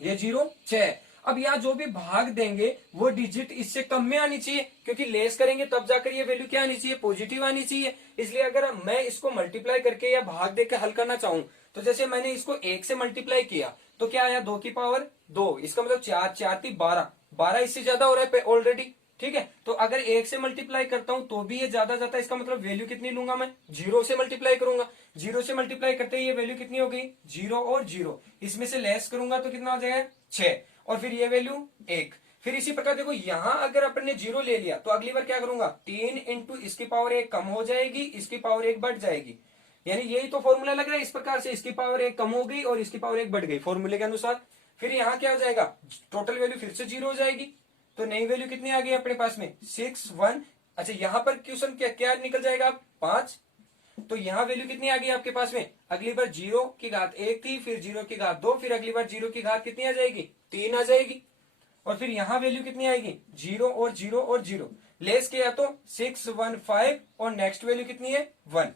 ये 0 6 है, अब यहाँ जो भी भाग देंगे वो डिजिट इससे कम में आनी चाहिए, क्योंकि लेस करेंगे तब जाकर ये वैल्यू क्या आनी चाहिए पॉजिटिव आनी चाहिए। इसलिए अगर मैं इसको मल्टीप्लाई करके या भाग देकर हल करना चाहूं तो जैसे मैंने इसको 1 से मल्टीप्लाई किया तो क्या आया 2 की पावर 2, इसका मतलब 4 4 थी 12, 12 इससे ज्यादा हो रहा है ऑलरेडी, ठीक है। तो अगर 1 से मल्टीप्लाई करता हूं तो भी ये ज्यादा जाता है, इसका मतलब वैल्यू कितनी लूंगा मैं 0 से मल्टीप्लाई करूंगा, 0 से मल्टीप्लाई करते ही ये वैल्यू कितनी हो गई 0 और 0, इसमें से लेस करूंगा तो कितना हो जाएगा 6, और फिर ये वैल्यू 1, फिर इसी प्रकार देखो यहां अगर अपन ने 0 ले लिया तो अगली बार क्या करूंगा, 3 इंटू इसकी पावर 1 कम हो जाएगी, इसकी पावर 1 बढ़ जाएगी। यानी यही तो फॉर्मूला लग रहा है, इस प्रकार से इसकी पावर 1 कम हो गई और इसकी पावर 1 बढ़ गई फॉर्मूले के अनुसार। फिर यहाँ क्या हो जाएगा, टोटल वैल्यू फिर से 0 हो जाएगी। तो नई वैल्यू कितनी आ गई अपने पास में 6 1। अच्छा यहाँ पर क्वेश्चन क्या क्या निकल जाएगा 5। तो यहाँ वैल्यू कितनी आ गई आपके पास में, अगली बार 0 की घात 1 थी, फिर 0 की घात 2, फिर अगली बार 0 की घात कितनी आ जाएगी 3 आ जाएगी। और फिर यहाँ वैल्यू कितनी आएगी 0 और 0 और 0 लेस किया तो 6 1 5 और नेक्स्ट वैल्यू कितनी है 1।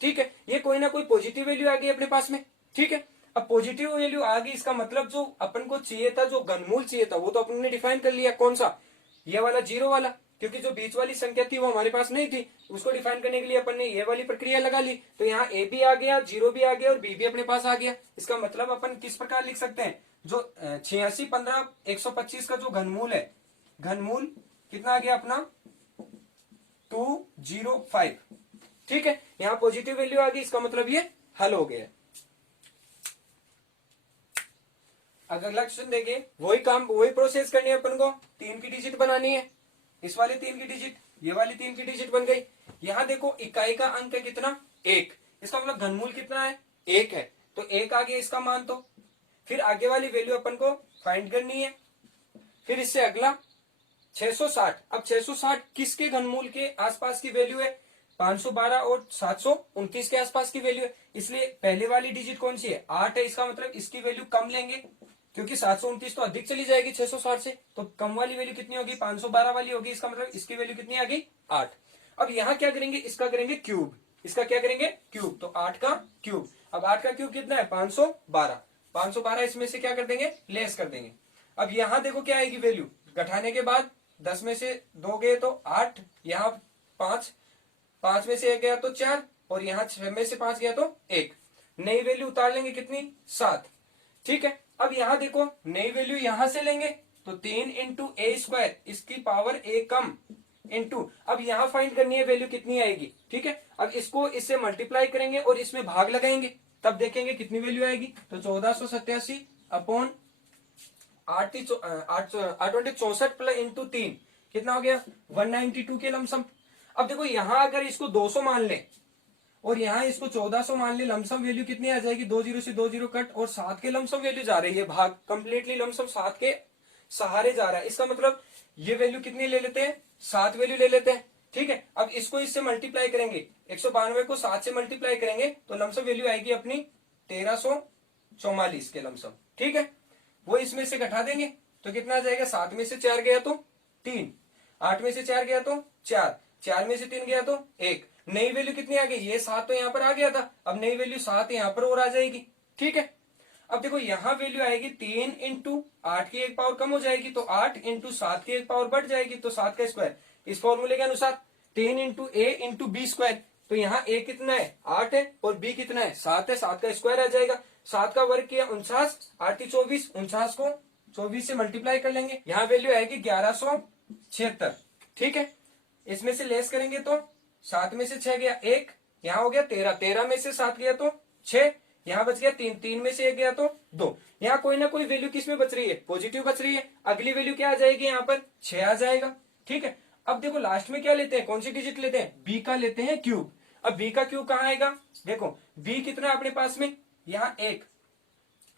ठीक है, ये कोई ना कोई पॉजिटिव वैल्यू आ गई अपने पास में। ठीक है, अब पॉजिटिव वैल्यू आ गई, इसका मतलब जो अपन को चाहिए था, जो घनमूल चाहिए था, वो तो अपन ने डिफाइन कर लिया। कौन सा, ये वाला 0 वाला, क्योंकि जो बीच वाली संख्या थी वो हमारे पास नहीं थी, उसको डिफाइन करने के लिए अपन ने ये वाली प्रक्रिया लगा ली। तो यहाँ ए भी आ गया, 0 भी आ गया और बी भी अपने पास आ गया। इसका मतलब अपन किस प्रकार लिख सकते हैं, जो 86 15 125 का जो घनमूल है, घनमूल कितना आ गया अपना 205। ठीक है, यहाँ पॉजिटिव वैल्यू आ गई, इसका मतलब ये हल हो गया। अगर लक्ष्य देंगे वही काम वही प्रोसेस करनी है अपन को, 3 की डिजिट बनानी है, इस वाले 3 की डिजिट, ये वाली 3 की डिजिट बन गई। यहां देखो इकाई का अंक है कितना 1, इसका मतलब घनमूल कितना है 1 है, तो 1 आ गया इसका मान। तो फिर आगे वाली वैल्यू अपन को फाइंड करनी है। फिर इससे अगला 660। अब 660 किसके घनमूल के आसपास की वैल्यू है, 512 और 729 के आसपास की वैल्यू है। इसलिए पहले वाली डिजिट कौन सी है 8 है, इसका मतलब इसकी वैल्यू कम लेंगे, क्योंकि 729 तो अधिक चली जाएगी 660 से, तो कम वाली वैल्यू कितनी होगी 512 वाली होगी, इसका मतलब इसकी वैल्यू कितनी आ गई 8। अब यहाँ क्या करेंगे, इसका करेंगे क्यूब, इसका क्या करेंगे क्यूब, तो 8 का क्यूब। अब 8 का क्यूब कितना है 512, 512 इसमें से क्या कर देंगे लेस कर देंगे। अब यहाँ देखो क्या आएगी वैल्यू, घटाने के बाद 10 में से 2 गए तो 8, यहाँ 5, 5 में से 1 गया तो 4 और यहाँ 6 में से 5 गया तो 1। नई वैल्यू उतार लेंगे कितनी 7। ठीक है, अब यहाँ देखो नई वैल्यू यहां से लेंगे तो 3 इंटू ए स्क्वायर, इसकी पावर ए कम इंटू, अब यहाँ फाइंड करनी है वैल्यू कितनी आएगी। ठीक है, अब इसको इससे मल्टीप्लाई करेंगे और इसमें भाग लगाएंगे, तब देखेंगे कितनी वैल्यू आएगी। तो 1487 अपॉन 864 प्लस इंटू 3 कितना हो गया 192 के लमसम। अब देखो यहां अगर इसको 200 मान ले और यहाँ इसको 1400 मान ले, लमसम वैल्यू कितनी आ जाएगी, 20 से 20 कट और 7 के लमसम वैल्यू जा रही है, भाग कंप्लीटली लमसम 7 के सहारे जा रहा है। इसका मतलब ये वैल्यू कितनी ले लेते हैं 7 वैल्यू ले लेते हैं। ठीक है, अब इसको इससे मल्टीप्लाई करेंगे, 192 को 7 से मल्टीप्लाई करेंगे तो लमसम वैल्यू आएगी अपनी 1344 के लमसम। ठीक है, वो इसमें से घटा देंगे तो कितना आ जाएगा, 7 में से 4 गया तो 3, 8 में से 4 गया तो 4, 4 में से 3 गया तो 1। नई वैल्यू कितनी आ गई, ये 7 तो यहाँ पर आ गया था, अब नई वैल्यू 7 यहाँ पर और आ जाएगी। ठीक है, अब देखो यहाँ वैल्यू आएगी 3 इंटू 8 की 1 पावर कम हो जाएगी तो 8 इंटू 7 की 1 पावर बढ़ जाएगी, तो 7 का स्क्वायर। इस फॉर्मूले के अनुसार 3 इंटू ए इंटू बी स्क्वायर, तो यहाँ ए कितना है 8 है और बी कितना है 7 है, 7 का स्क्वायर आ जाएगा। 7 का वर्ग किया 49, 8 24, 49 को 24 से मल्टीप्लाई कर लेंगे, यहाँ वैल्यू आएगी 1176। ठीक है, इसमें से लेस करेंगे तो 7 में से 6 गया 1, यहाँ हो गया 13, 13 में से 7 गया तो 6, यहाँ बच गया 3, 3 में से 1 गया तो 2। यहाँ कोई ना कोई वैल्यू किस में बच रही है पॉजिटिव बच रही है, अगली वैल्यू क्या आ जाएगी यहाँ पर 6 आ जाएगा। ठीक है, अब देखो लास्ट में क्या लेते हैं, कौन सी डिजिट लेते हैं, बी का लेते हैं क्यूब। अब बी का क्यूब कहाँ आएगा, देखो बी कितना अपने पास में, यहाँ 1,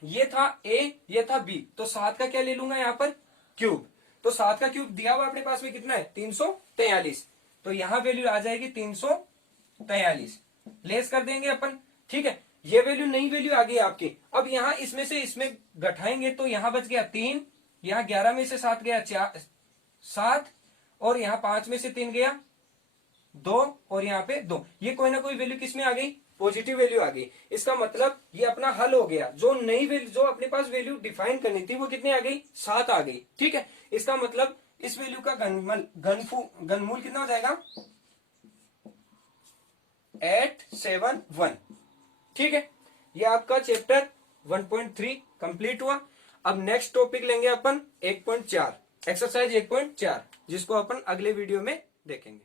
ये था ए ये था बी, तो 7 का क्या ले लूंगा यहाँ पर क्यूब, तो 7 का क्यूब दिया हुआ अपने पास में कितना है 343, तो यहां वैल्यू आ जाएगी 343, लेस कर देंगे अपन। ठीक है, ये वैल्यू नई वैल्यू आ गई आपकी। अब यहां इसमें से इसमें घटाएंगे तो यहां बच गया 3, यहां 11 में से 7 गया 7 और यहाँ 5 में से 3 गया 2 और यहाँ पे 2, ये कोई ना कोई वैल्यू किस में आ गई पॉजिटिव वैल्यू आ गई। इसका मतलब ये अपना हल हो गया, जो नई वैल्यू जो अपने पास वैल्यू डिफाइन करनी थी वो कितनी आ गई 7 आ गई। ठीक है, इसका मतलब इस वैल्यू का घनमूल कितना हो जाएगा 871। ठीक है, ये आपका चैप्टर 1.3 कंप्लीट हुआ। अब नेक्स्ट टॉपिक लेंगे अपन 1.4 एक्सरसाइज 1.4, जिसको अपन अगले वीडियो में देखेंगे।